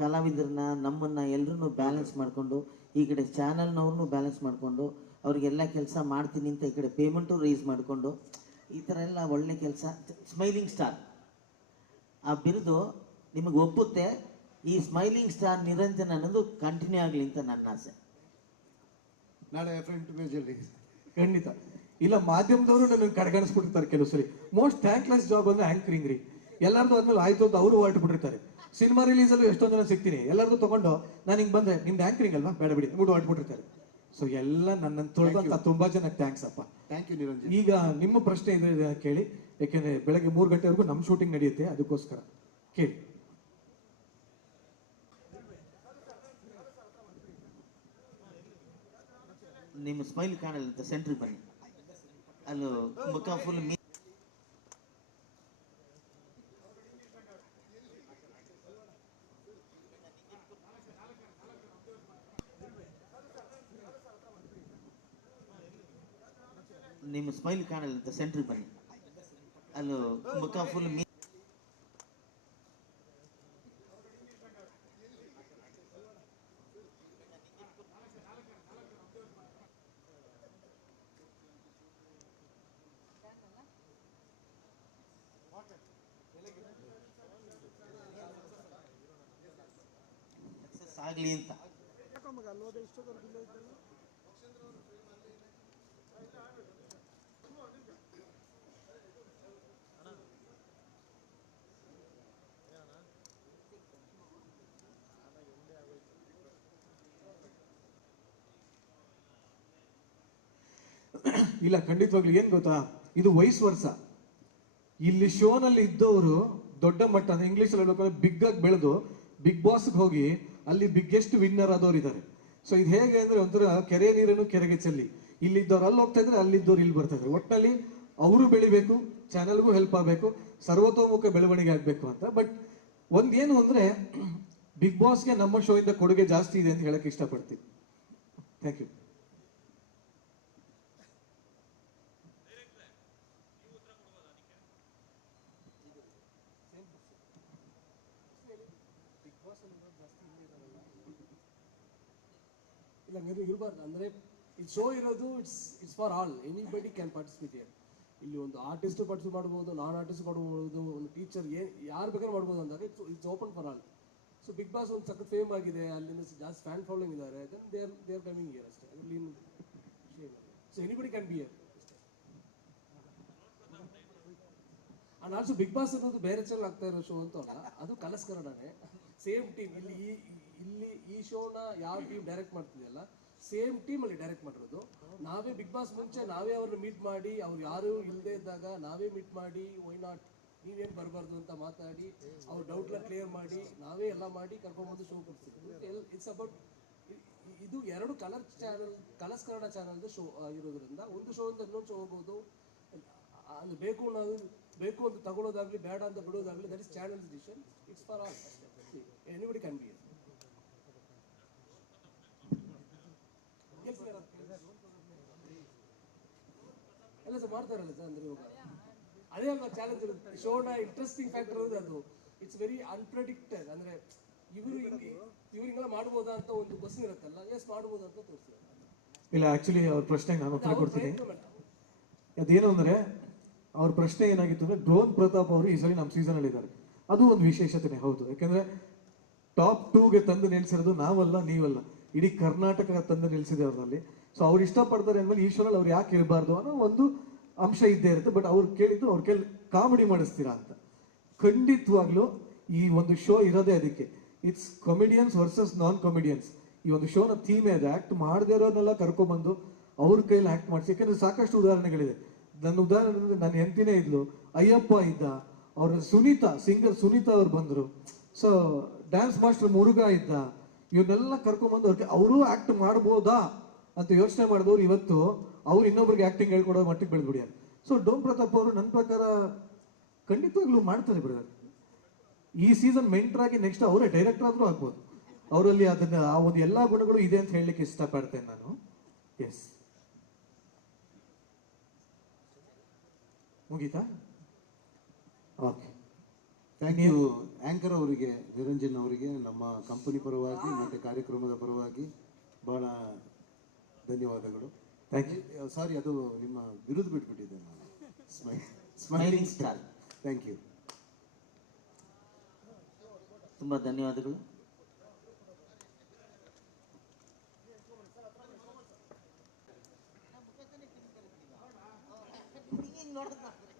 ಕಲಾವಿದರನ್ನ, ನಮ್ಮನ್ನು ಎಲ್ಲರನ್ನೂ ಬ್ಯಾಲೆನ್ಸ್ ಮಾಡಿಕೊಂಡು, ಈ ಕಡೆ ಚಾನಲ್ನವ್ರನ್ನೂ ಬ್ಯಾಲೆನ್ಸ್ ಮಾಡಿಕೊಂಡು, ಅವ್ರಿಗೆಲ್ಲ ಕೆಲಸ ಮಾಡ್ತೀನಿ ಅಂತ ಈ ಕಡೆ ಪೇಮೆಂಟು ರೈಸ್ ಮಾಡಿಕೊಂಡು, ಈ ಥರ ಎಲ್ಲ ಒಳ್ಳೆ ಕೆಲಸ. ಸ್ಮೈಲಿಂಗ್ ಸ್ಟಾರ್ ಆ ಬಿರುದು ನಿಮಗೆ ಒಪ್ಪುತ್ತೆ. ಈ ಸ್ಮೈಲಿಂಗ್ ಸ್ಟಾರ್ ನಿರಂಜನ್ ಅನ್ನೋದು ಕಂಟಿನ್ಯೂ ಆಗಲಿ ಅಂತ ನನ್ನ ಆಸೆ. ನಾಳೆ ಫ್ರಂಟ್ ಪೇಜಲ್ಲಿ ಖಂಡಿತ ಇಲ್ಲ, ಮಾಧ್ಯಮದವರು ನನಗೆ ಕಡೆಗಣಿಸ್ಬಿಟ್ಟಿರ್ತಾರೆ ಕೆಲವು ಸರಿ. ಮೋಸ್ಟ್ ಥ್ಯಾಂಕ್ಲೆಸ್ ಜಾಬ್ ಅಂದ್ರೆ ಆಂಕರಿಂಗ್ ರೀ. ಎಲ್ಲರದು ಆದ್ಮೇಲೆ ಆಯ್ತು ಅಂತ ಅವರು ಹೊರಟುಬಿಟ್ಟಿರ್ತಾರೆ. ಸಿನಿಮಾ ರಿಲೀಸಲ್ಲೂ ಎಷ್ಟೊಂದು ಜನ ಸಿಗ್ತೀನಿ, ಎಲ್ಲರದು ತಗೊಂಡು ನಾನು ಹಿಂಗೆ ಬಂದೆ, ನಿಮ್ದು ಆಂಕರಿಂಗ್ ಅಲ್ವಾ, ಬೇಡ ಬಿಡಿ ಮುಟ್ಟು ಹೊರಟುಬಿಟ್ಟಿರ್ತಾರೆ. ಸೊ ಎಲ್ಲ ನನ್ನನ್ನು ತೊಳೆದಂತ ತುಂಬಾ ಜನಕ್ಕೆ ಥ್ಯಾಂಕ್ಸ್ ಅಪ್ಪ. Thank you Niranjan. ಈಗ ನಿಮ್ಮ ಪ್ರಶ್ನೆ ಇದೆ ಕೇಳಿ, ಯಾಕೆಂದ್ರೆ ಬೆಳಗ್ಗೆ 3 ಗಂಟೆವರೆಗೂ ನಮ್ಮ ಶೂಟಿಂಗ್ ನಡೆಯುತ್ತೆ, ಅದಕ್ಕೋಸ್ಕರ ಕೇಳಿ. ನಿಮ್ಮ ಸ್ಮೈಲ್ ಕಾಣಲ್ಲ ಅಂತ ಸೆಂಟ್ರಿಗೆ ಬನ್ನಿ. ಅಲ್ಲೂ ಮುಖ ಫುಲ್ ನಿಮ್ಮ ಸ್ಮೈಲ್ ಕಾಣಲ್ಲ ಅಂತ ಸೆಂಟ್ರಿಗೆ ಬನ್ನಿ. ಅಲ್ಲೂ ಮುಖ ಫುಲ್ ಆಗಲಿ ಅಂತ. ಇಲ್ಲ, ಖಂಡಿತವಾಗ್ಲು ಏನ್ ಗೊತ್ತಾ, ಇದು ವಯಸ್ಸು ವರ್ಷ. ಇಲ್ಲಿ ಶೋನಲ್ಲಿ ಇದ್ದವರು ದೊಡ್ಡ ಮಟ್ಟ, ಇಂಗ್ಲಿಷ್ ಅಲ್ಲಿ ಹೇಳ್ಬೇಕಂದ್ರೆ ಬಿಗ್ ಆಗಿ ಬೆಳೆದು ಬಿಗ್ ಬಾಸ್ಗೆ ಹೋಗಿ ಅಲ್ಲಿ ಬಿಗ್ಗೆಸ್ಟ್ ವಿನ್ನರ್ ಆದವ್ರು ಇದ್ದಾರೆ. ಸೊ ಇದು ಹೇಗೆ ಅಂದ್ರೆ ಒಂಥರ ಕೆರೆ ನೀರನ್ನು ಕೆರೆಗೆ ಚೆಲ್ಲಿ, ಇಲ್ಲಿದ್ದವ್ರು ಅಲ್ಲಿ ಹೋಗ್ತಾ ಇದ್ರೆ ಅಲ್ಲಿದ್ದವ್ರು ಇಲ್ಲಿ ಬರ್ತಾ ಇದ್ದಾರೆ. ಒಟ್ಟಿನಲ್ಲಿ ಅವರು ಬೆಳಿಬೇಕು, ಚಾನಲ್ಗೂ ಹೆಲ್ಪ್ ಆಗಬೇಕು, ಸರ್ವತೋಮುಖ ಬೆಳವಣಿಗೆ ಆಗಬೇಕು ಅಂತ. ಬಟ್ ಒಂದೇನು ಅಂದ್ರೆ ಬಿಗ್ ಬಾಸ್ಗೆ ನಮ್ಮ ಶೋ ಇಂದ ಕೊಡುಗೆ ಜಾಸ್ತಿ ಇದೆ ಅಂತ ಹೇಳಕ್ ಇಷ್ಟಪಡ್ತೀನಿ. Thank you. ಇಲ್ಲ ಹಂಗೇನು ಇರಬಾರ್ದು. ಅಂದರೆ ಇದು ಶೋ ಇರೋದು it's for all, anybody can participate here. ಇಲ್ಲಿ ಒಂದು ಆರ್ಟಿಸ್ಟ್ ಪಾರ್ಟಿಸಿಪೇಟ್ ಮಾಡ್ಬೋದು, ನಾನ್ ಆರ್ಟಿಸ್ಟ್ ಮಾಡ್ಬೋದು, ಒಂದು ಟೀಚರ್, ಯಾರು ಬೇಕಾದ್ರೂ ಮಾಡ್ಬೋದು ಅಂದಾಗ it's open for all. So Bigg Boss ಒಂದು ಸಖತ್ ಫೇಮ್ ಆಗಿದೆ, ಅಲ್ಲಿಂದ ಜಾಸ್ತಿ ಫ್ಯಾನ್ ಫಾಲೋಯಿಂಗ್ ಇದ್ದಾರೆ, then they are coming here ಅಷ್ಟೇ, ಅದರಲ್ಲಿ ಏನು ವಿಷಯ ಇಲ್ಲ. So anybody can be here. And also Bigg Boss ಅನ್ನೋದು ಬೇರೆ ಚಾನಲ್ ಆಗ್ತಾ ಇರೋ ಶೋ ಅಂತ ಅಲ್ಲ, ಅದು ಕಲರ್ಸ್ ಕನ್ನಡನೇ, ಸೇಮ್ ಟೀಮ್. ಇಲ್ಲಿ ಈ ಶೋನ ಯಾವ ಟೀಮ್ ಡೈರೆಕ್ಟ್ ಮಾಡ್ತಿದೆಯಲ್ಲ, ಸೇಮ್ ಟೀಮಲ್ಲಿ ಡೈರೆಕ್ಟ್ ಮಾಡಿರೋದು. ನಾವೇ ಬಿಗ್ ಬಾಸ್ ಮುಂಚೆ ನಾವೇ ಅವ್ರನ್ನ ಮೀಟ್ ಮಾಡಿ, ಅವ್ರು ಯಾರು ಇಲ್ಲದೆ ಇದ್ದಾಗ ನಾವೇ ಮೀಟ್ ಮಾಡಿ, ವೈ ನಾಟ್ ನೀವೇನು ಬರಬಾರ್ದು ಅಂತ ಮಾತಾಡಿ ಅವ್ರ ಡೌಟ್ನ ಕ್ಲಿಯರ್ ಮಾಡಿ ನಾವೇ ಎಲ್ಲ ಮಾಡಿ ಕರ್ಕೊಂಡ್ಬಂದು ಶೋ ಕೊಡ್ತಿದ್ವಿ. ಇಟ್ಸ್ ಅಬೌಟ್ ಇದು ಎರಡು ಕಲರ್ಸ್ ಕನ್ನಡ ಚಾನಲ್ದು ಶೋ ಇರೋದ್ರಿಂದ ಒಂದು ಶೋ ಇಂದ ಇನ್ನೊಂದು ಶೋ ಹೋಗೋದು ಅದು ಬೇಕು ಅಂತ ತಗೊಳ್ಳೋದಾಗ್ಲಿ ಬೇಡ ಅಂತ ಬಿಡೋದಾಗ್ಲಿ that is channel's decision. It's for all. Anybody can be. ಎಲ್ಲ ಸಹ ಮಾಡ್ತಾರಲ್ಲ ಸರ್, ಅಂದ್ರೆ ಇವಾಗ ಅದೇ ಅಲ್ವಾ ಚಾಲೆಂಜ್ ಇರುತ್ತೆ. ಶೋನ ಇಂಟ್ರೆಸ್ಟಿಂಗ್ ಫ್ಯಾಕ್ಟರ್ ಇರೋದು ಅದು. It's very unpredicted. ಅಂದ್ರೆ ಇವರು ಹಿಂಗೆಲ್ಲ ಮಾಡ್ಬೋದಾ ಅಂತ ಒಂದು ಕ್ವಶನ್ ಇರುತ್ತಲ್ಲ, ಎಸ್ ಮಾಡ್ಬೋದು ಅಂತ ತೋರಿಸ್ತಾರೆ. ಇಲ್ಲ, ಆಕ್ಚುಲಿ ಅವ್ರ ಪ್ರಶ್ನೆಗೆ ನಾನು ಉತ್ತರ ಕೊಡ್ತೀನಿ. ಅದೇನು ಅಂದ್ರೆ ಅವ್ರ ಪ್ರಶ್ನೆ ಏನಾಗಿತ್ತು ಅಂದ್ರೆ ಡ್ರೋನ್ ಪ್ರತಾಪ್ ಅವರು ಈ ಸಲ ನಮ್ಮ ಸೀಸನ್ ಅಲ್ಲಿ ಇದ್ದಾರೆ. ಅದು ಒಂದು ವಿಶೇಷತೆನೆ ಹೌದು. ಯಾಕಂದ್ರೆ ಟಾಪ್ 2ಗೆ ತಂದು ನಿಲ್ಸಿರೋದು ನಾವಲ್ಲ, ನೀವಲ್ಲ, ಇಡೀ ಕರ್ನಾಟಕ ತಂದು ನಿಲ್ಸಿದೆ ಅವ್ರಲ್ಲಿ. ಸೊ ಅವ್ರು ಇಷ್ಟಪಡ್ತಾರೆ ಅಂದ್ಮೇಲೆ ಈ ಶೋನಲ್ಲಿ ಅವ್ರು ಯಾಕೆ ಇರಬಾರ್ದು ಅನ್ನೋ ಒಂದು ಅಂಶ ಇದ್ದೇ ಇರುತ್ತೆ. ಬಟ್ ಅವ್ರು ಕೇಳಿದ್ದು ಅವ್ರ ಕೇಳಿ ಕಾಮಿಡಿ ಮಾಡಿಸ್ತೀರಾ ಅಂತ. ಖಂಡಿತವಾಗ್ಲೂ ಈ ಒಂದು ಶೋ ಇರೋದೇ ಅದಕ್ಕೆ. It's comedians versus non comedians. ಈ ಒಂದು ಶೋನ ಥೀಮ್ ಇದೆ. ಆಕ್ಟ್ ಮಾಡದೇ ಇರೋರ್ನೆಲ್ಲ ಕರ್ಕೊಂಡ್ಬಂದು ಅವ್ರ ಕೈಯಲ್ಲಿ ಆಕ್ಟ್ ಮಾಡಿಸಿ. ಯಾಕಂದ್ರೆ ಸಾಕಷ್ಟು ಉದಾಹರಣೆಗಳಿದೆ. ನನ್ನ ಉದಾಹರಣೆ ಅಂದ್ರೆ ನನ್ನ ಹೆಂಡತಿನೇ ಇದ್ಲು, ಅಯ್ಯಪ್ಪ ಇದ್ದ, ಅವ್ರ ಸುನೀತಾ ಸಿಂಗರ್ ಸುನೀತಾ ಅವ್ರು ಬಂದ್ರು, ಸೊ ಡ್ಯಾನ್ಸ್ ಮಾಸ್ಟರ್ ಮುರುಘಾ ಇದ್ದ. ಇವನ್ನೆಲ್ಲ ಕರ್ಕೊಂಡ್ಬಂದು ಅವರು ಆಕ್ಟ್ ಮಾಡ್ಬೋದಾ ಅಂತ ಯೋಚನೆ ಮಾಡಿದವ್ರು ಇವತ್ತು ಅವ್ರು ಇನ್ನೊಬ್ರಿಗೆ ಆಕ್ಟಿಂಗ್ ಹೇಳ್ಕೊಡೋ ಮಟ್ಟಿಗೆ ಬೆಳೆದ್ಬಿಡ್ಯಾರ. ಸೊ ಡೋನ್ ಪ್ರತಾಪ್ ಅವರು ನನ್ನ ಪ್ರಕಾರ ಖಂಡಿತವಾಗ್ಲೂ ಮಾಡ್ತಾರೆ ಬ್ರದರ್. ಈ ಸೀಸನ್ ಮೆಂಟರ್ ಆಗಿ ನೆಕ್ಸ್ಟ್ ಅವರೇ ಡೈರೆಕ್ಟರ್ ಆದ್ರೂ ಆಗ್ಬೋದು. ಅವರಲ್ಲಿ ಅದನ್ನ ಆ ಒಂದು ಎಲ್ಲಾ ಗುಣಗಳು ಇದೆ ಅಂತ ಹೇಳಲಿಕ್ಕೆ ಇಷ್ಟಪಡ್ತೇನೆ ನಾನು. ಎಸ್, ಮುಗೀತಾ? ಓಕೆ, ಥ್ಯಾಂಕ್ ಯು ಆಂಕರ್ ಅವರಿಗೆ, ನಿರಂಜನ್ ಅವರಿಗೆ ನಮ್ಮ ಕಂಪನಿ ಪರವಾಗಿ ಮತ್ತು ಕಾರ್ಯಕ್ರಮದ ಪರವಾಗಿ ಬಹಳ ಧನ್ಯವಾದಗಳು. Thank you. ಸಾರಿ, ಅದು ನಿಮ್ಮ ಬಿರುದು ಬಿಟ್ಬಿಟ್ಟಿದ್ದೆ ನಾನು. Smiling star. Thank you. ತುಂಬ ಧನ್ಯವಾದಗಳು. ನೋಡಿದ್ರೆ